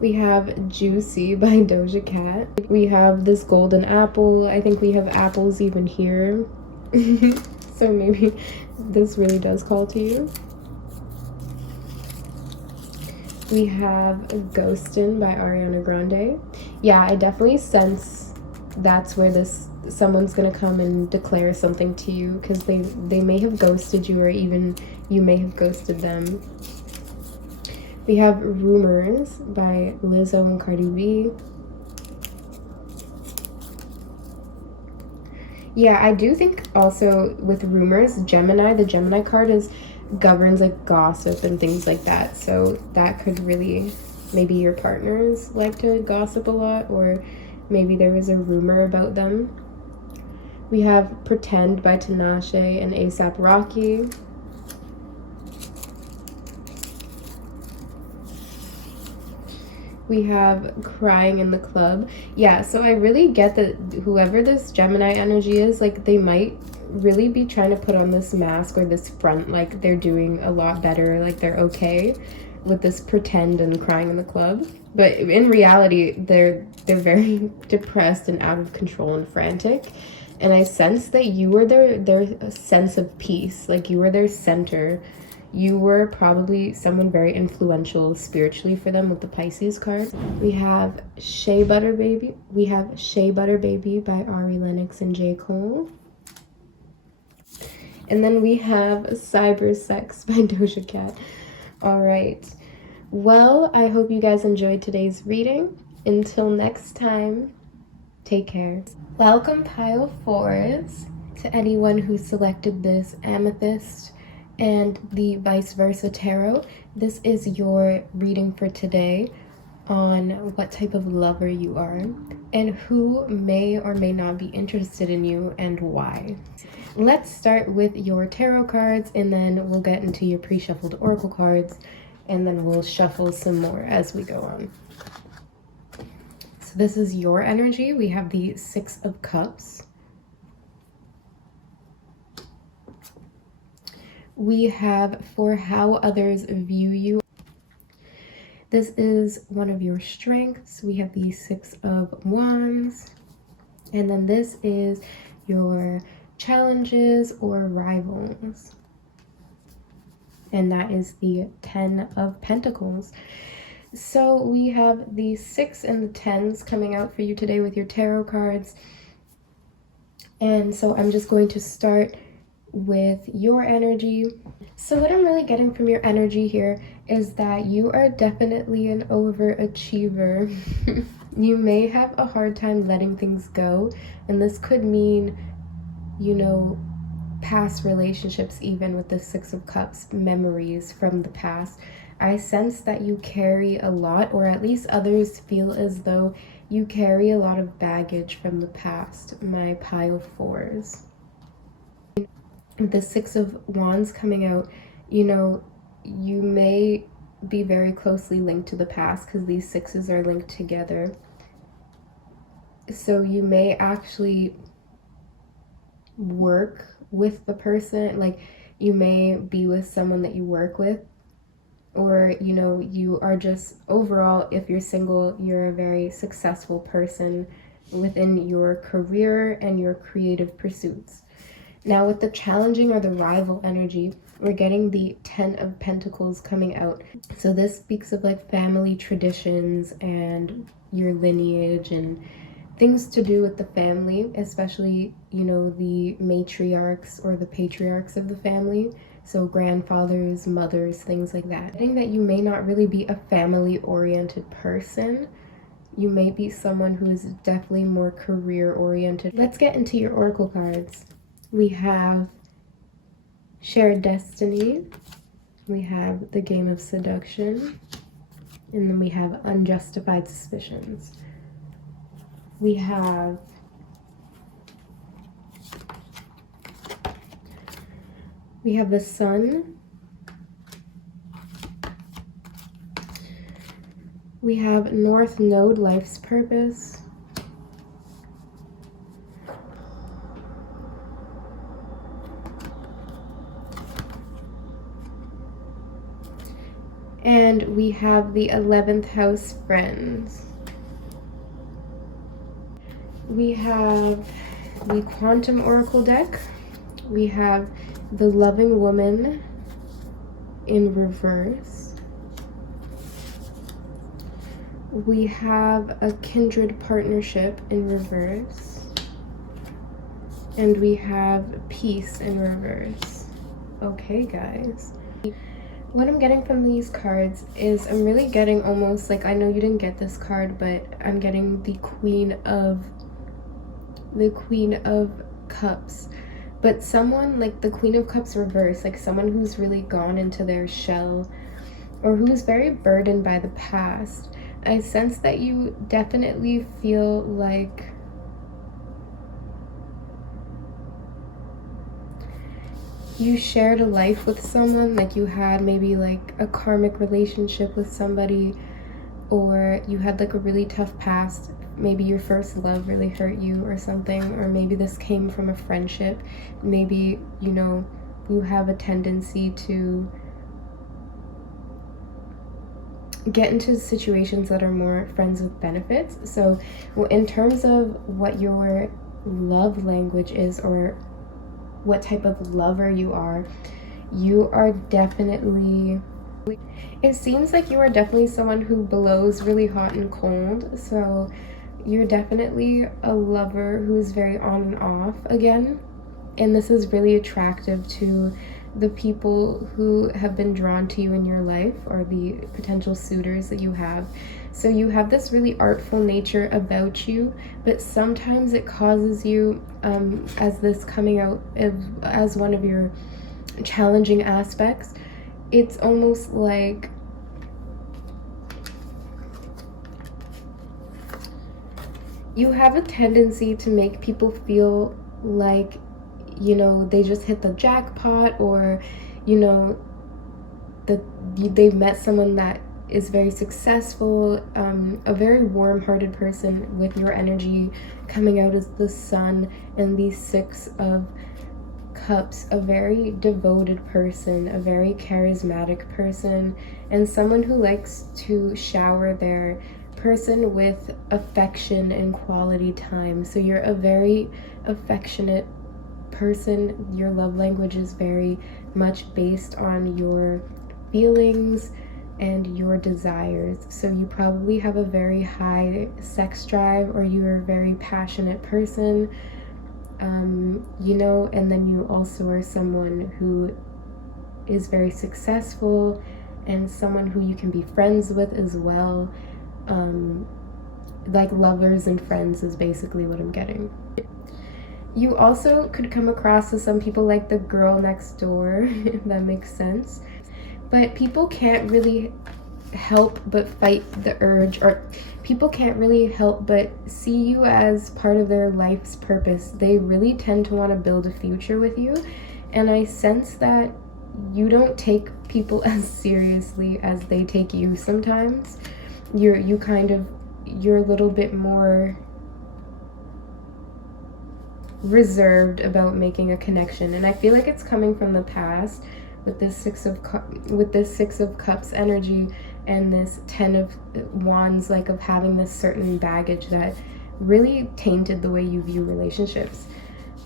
We have Juicy by Doja Cat. We have this golden apple. I think we have apples even here. So maybe this really does call to you. We have Ghostin' by Ariana Grande. Yeah, I definitely sense that's where someone's gonna come and declare something to you, because they may have ghosted you, or even you may have ghosted them. We have Rumors by Lizzo and Cardi B. Yeah, I do think also with Rumors, Gemini, the Gemini card governs like gossip and things like that. So that could really, maybe your partners like to gossip a lot, or maybe there was a rumor about them. We have Pretend by Tinashe and A$AP Rocky. We have Crying in the Club. Yeah, so I really get that whoever this Gemini energy is, like, they might really be trying to put on this mask or this front, like they're doing a lot better, like they're okay with this pretend and crying in the club. But in reality, they're very depressed and out of control and frantic. And I sense that you were their sense of peace, like you were their center. You were probably someone very influential spiritually for them with the Pisces card. We have Shea Butter Baby. We have Shea Butter Baby by Ari Lennox and J. Cole. And then we have Cyber Sex by Doja Cat. All right. Well, I hope you guys enjoyed today's reading. Until next time, take care. Welcome, Pile 4s, to anyone who selected this Amethyst and the vice versa tarot. This is your reading for today on what type of lover you are and who may or may not be interested in you and why. Let's start with your tarot cards, and then we'll get into your pre-shuffled oracle cards, and then we'll shuffle some more as we go on. So this is your energy. We have the Six of Cups. We have for how others view you. This is one of your strengths. We have the Six of Wands. And then this is your challenges or rivals. And that is the Ten of Pentacles. So we have the 6 and the 10s coming out for you today with your tarot cards. And so I'm just going to start with your energy. So what I'm really getting from your energy here is that you are definitely an overachiever. You may have a hard time letting things go, and this could mean, you know, past relationships, even with the Six of Cups, memories from the past. I sense that you carry a lot, or at least others feel as though you carry a lot of baggage from the past, my Pile 4s. The Six of Wands coming out, you know, you may be very closely linked to the past because these sixes are linked together. So you may actually work with the person, like you may be with someone that you work with, or you know, you are just overall, if you're single, you're a very successful person within your career and your creative pursuits. Now with the challenging or the rival energy, we're getting the Ten of Pentacles coming out. So this speaks of like family traditions and your lineage and things to do with the family, especially, you know, the matriarchs or the patriarchs of the family. So grandfathers, mothers, things like that. I think that you may not really be a family-oriented person. You may be someone who is definitely more career-oriented. Let's get into your oracle cards. We have Shared Destiny. We have the Game of Seduction. And then we have Unjustified Suspicions. We have the Sun. We have North Node, Life's Purpose. And we have the 11th house, Friends. We have the Quantum Oracle deck. We have the Loving Woman in reverse. We have a Kindred Partnership in reverse. And we have Peace in reverse. Okay, guys. What I'm getting from these cards is I'm really getting almost like, I know you didn't get this card, but I'm getting the Queen of Cups. But someone like the Queen of Cups reverse, like someone who's really gone into their shell or who's very burdened by the past. I sense that you definitely feel like you shared a life with someone, like you had maybe like a karmic relationship with somebody, or you had like a really tough past. Maybe your first love really hurt you or something, or maybe this came from a friendship. Maybe, you know, you have a tendency to get into situations that are more friends with benefits. So in terms of what your love language is, or what type of lover you are definitely, it seems like you are definitely someone who blows really hot and cold. So you're definitely a lover who's very on and off again, and this is really attractive to the people who have been drawn to you in your life, or the potential suitors that you have. So you have this really artful nature about you, but sometimes it causes you, as this coming out as one of your challenging aspects, it's almost like you have a tendency to make people feel like, you know, they just hit the jackpot, or, you know, that they've met someone that is very successful, a very warm-hearted person with your energy coming out as the sun and the Six of Cups, a very devoted person, a very charismatic person, and someone who likes to shower their person with affection and quality time. So you're a very affectionate person. Your love language is very much based on your feelings and your desires. So you probably have a very high sex drive, or you're a very passionate person, you know, and then you also are someone who is very successful and someone who you can be friends with as well. Like lovers and friends is basically what I'm getting. You also could come across as some people like the girl next door, if that makes sense. But people can't really help but fight the urge, or people can't really help but see you as part of their life's purpose. They really tend to want to build a future with you, and I sense that you don't take people as seriously as they take you sometimes. You're a little bit more reserved about making a connection, and I feel like it's coming from the past with this Six of Cups energy and this 10 of Wands, like of having this certain baggage that really tainted the way you view relationships.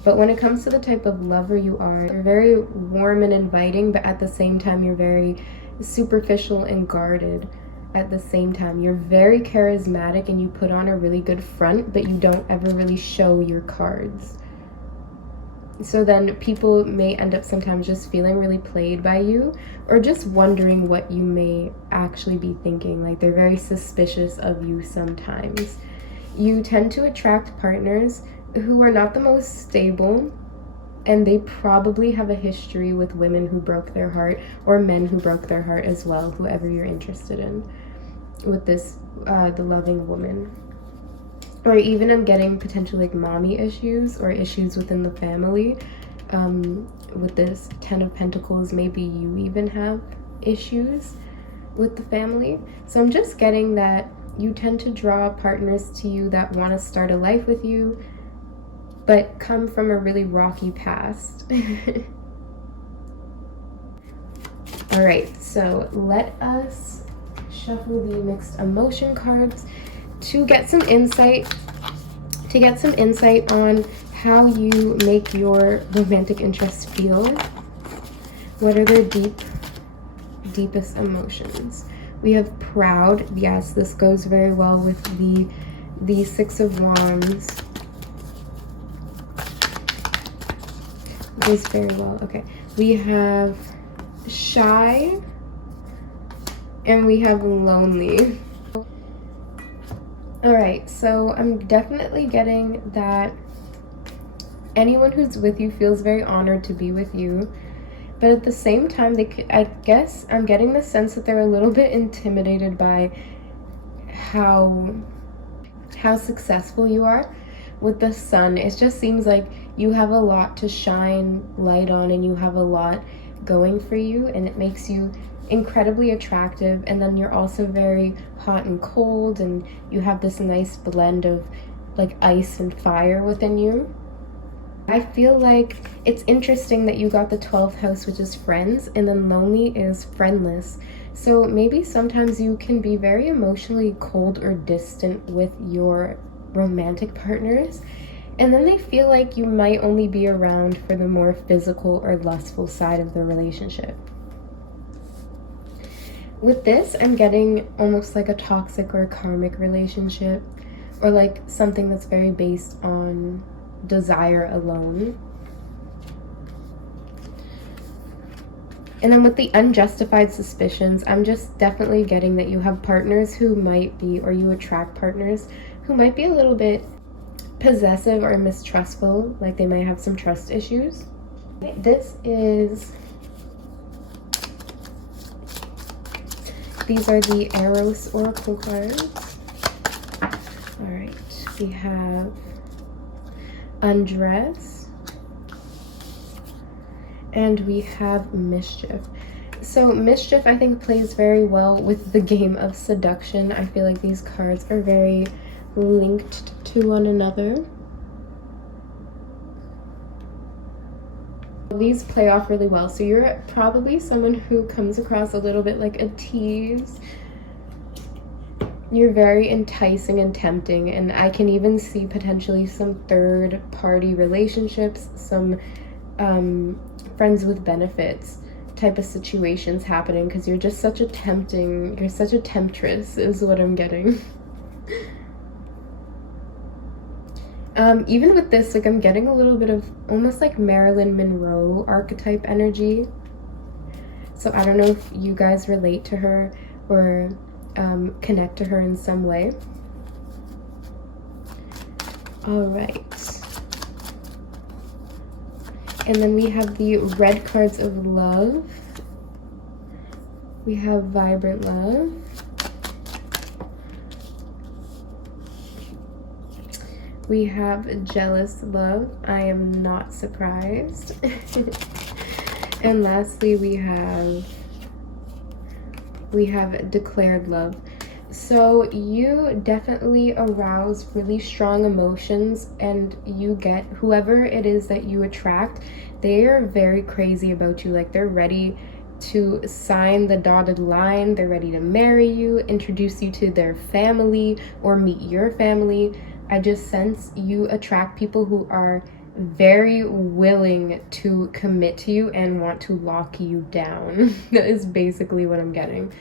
But when it comes to the type of lover you are, you're very warm and inviting, but at the same time you're very superficial and guarded. At the same time, you're very charismatic and you put on a really good front, but you don't ever really show your cards. So then people may end up sometimes just feeling really played by you, or just wondering what you may actually be thinking. Like they're very suspicious of you sometimes. You tend to attract partners who are not the most stable, and they probably have a history with women who broke their heart, or men who broke their heart as well, whoever you're interested in with this, the loving woman. Or even I'm getting potentially like mommy issues or issues within the family. With this 10 of Pentacles, maybe you even have issues with the family. So I'm just getting that you tend to draw partners to you that want to start a life with you, but come from a really rocky past. All right, so let us shuffle the mixed emotion cards to get some insight on how you make your romantic interests feel. What are their deepest emotions? We have proud. Yes, this goes very well with the Six of Wands. It goes very well. Okay, we have shy, And we have lonely. All right, so I'm definitely getting that anyone who's with you feels very honored to be with you. But at the same time, I guess I'm getting the sense that they're a little bit intimidated by how successful you are with the sun. It just seems like you have a lot to shine light on, and you have a lot going for you, and it makes you incredibly attractive. And then you're also very hot and cold, and you have this nice blend of like ice and fire within you. I feel like it's interesting that you got the 12th house, which is friends, and then lonely is friendless. So maybe sometimes you can be very emotionally cold or distant with your romantic partners, and then they feel like you might only be around for the more physical or lustful side of the relationship. With this, I'm getting almost like a toxic or karmic relationship, or like something that's very based on desire alone. And then with the unjustified suspicions, I'm just definitely getting that you have partners who might be, or you attract partners who might be a little bit possessive or mistrustful, like they might have some trust issues. These are the Eros Oracle cards. All right, we have Undress, and we have Mischief. So Mischief, I think, plays very well with the game of seduction. I feel like these cards are very linked to one another. These play off really well. So you're probably someone who comes across a little bit like a tease. You're very enticing and tempting, and I can even see potentially some third-party relationships, some friends with benefits type of situations happening, because you're such a temptress is what I'm getting. Even with this, like, I'm getting a little bit of almost like Marilyn Monroe archetype energy. So I don't know if you guys relate to her or connect to her in some way. All right. And then we have the red cards of love. We have vibrant love. We have jealous love. I am not surprised. And lastly, we have declared love. So you definitely arouse really strong emotions, and you get whoever it is that you attract, they are very crazy about you. Like, they're ready to sign the dotted line. They're ready to marry you, introduce you to their family, or meet your family. I just sense you attract people who are very willing to commit to you and want to lock you down. That is basically what I'm getting.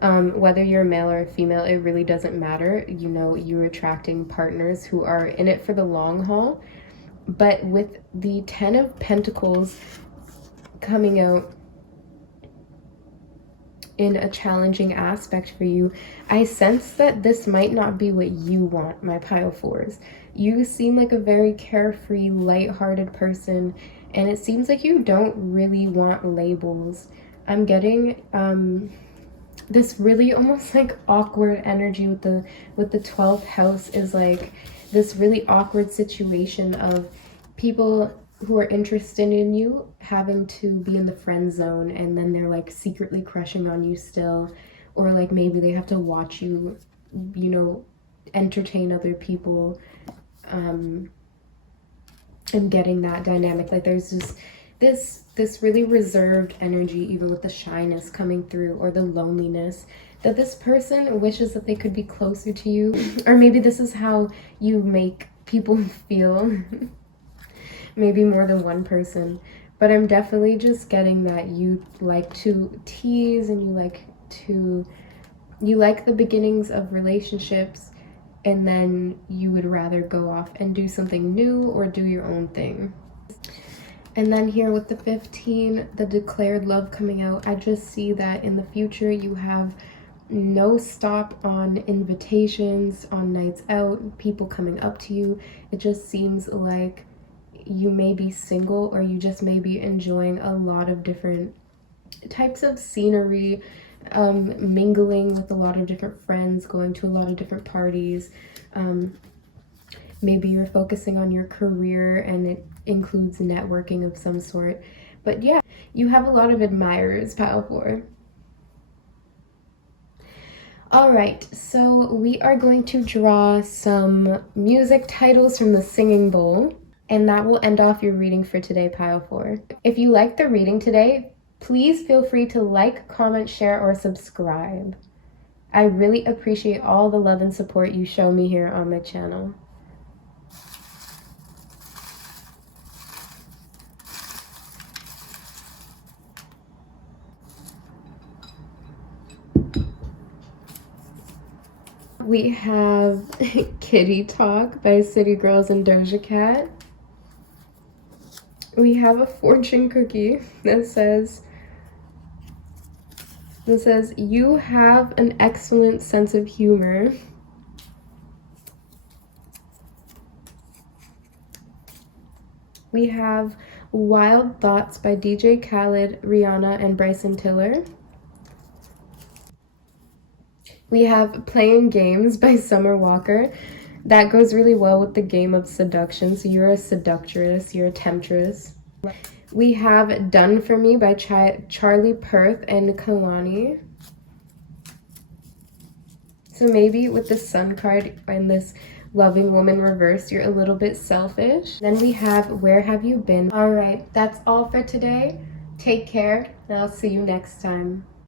Whether you're male or female, it really doesn't matter. You know, you're attracting partners who are in it for the long haul. But with the 10 of Pentacles coming out in a challenging aspect for you, I sense that this might not be what you want, my pile fours. You seem like a very carefree, lighthearted person, and it seems like you don't really want labels. I'm getting this really almost like awkward energy with the 12th house, is like this really awkward situation of people who are interested in you having to be in the friend zone, and then they're like secretly crushing on you still, or like maybe they have to watch you, you know, entertain other people, and getting that dynamic. Like, there's just this really reserved energy, even with the shyness coming through, or the loneliness, that this person wishes that they could be closer to you. Or maybe this is how you make people feel. Maybe more than one person. But I'm definitely just getting that you like to tease, and you like the beginnings of relationships, and then you would rather go off and do something new or do your own thing. And then here with the 15, the declared love coming out, I just see that in the future you have no stop on invitations, on nights out, people coming up to you. It just seems like you may be single, or you just may be enjoying a lot of different types of scenery, mingling with a lot of different friends, going to a lot of different parties. Maybe you're focusing on your career and it includes networking of some sort. But yeah, you have a lot of admirers, Pile 4. All right, so we are going to draw some music titles from the singing bowl, and that will end off your reading for today, Pile 4. If you liked the reading today, please feel free to like, comment, share, or subscribe. I really appreciate all the love and support you show me here on my channel. We have Kitty Talk by City Girls and Doja Cat. We have a fortune cookie that says, you have an excellent sense of humor. We have Wild Thoughts by DJ Khaled, Rihanna, and Bryson Tiller. We have Playing Games by Summer Walker. That goes really well with the game of seduction. So you're a seductress, you're a temptress. We have Done For Me by Charlie Puth and Kalani. So maybe with the Sun card and this loving woman reversed, you're a little bit selfish. Then we have Where Have You Been? All right, that's all for today. Take care, and I'll see you next time.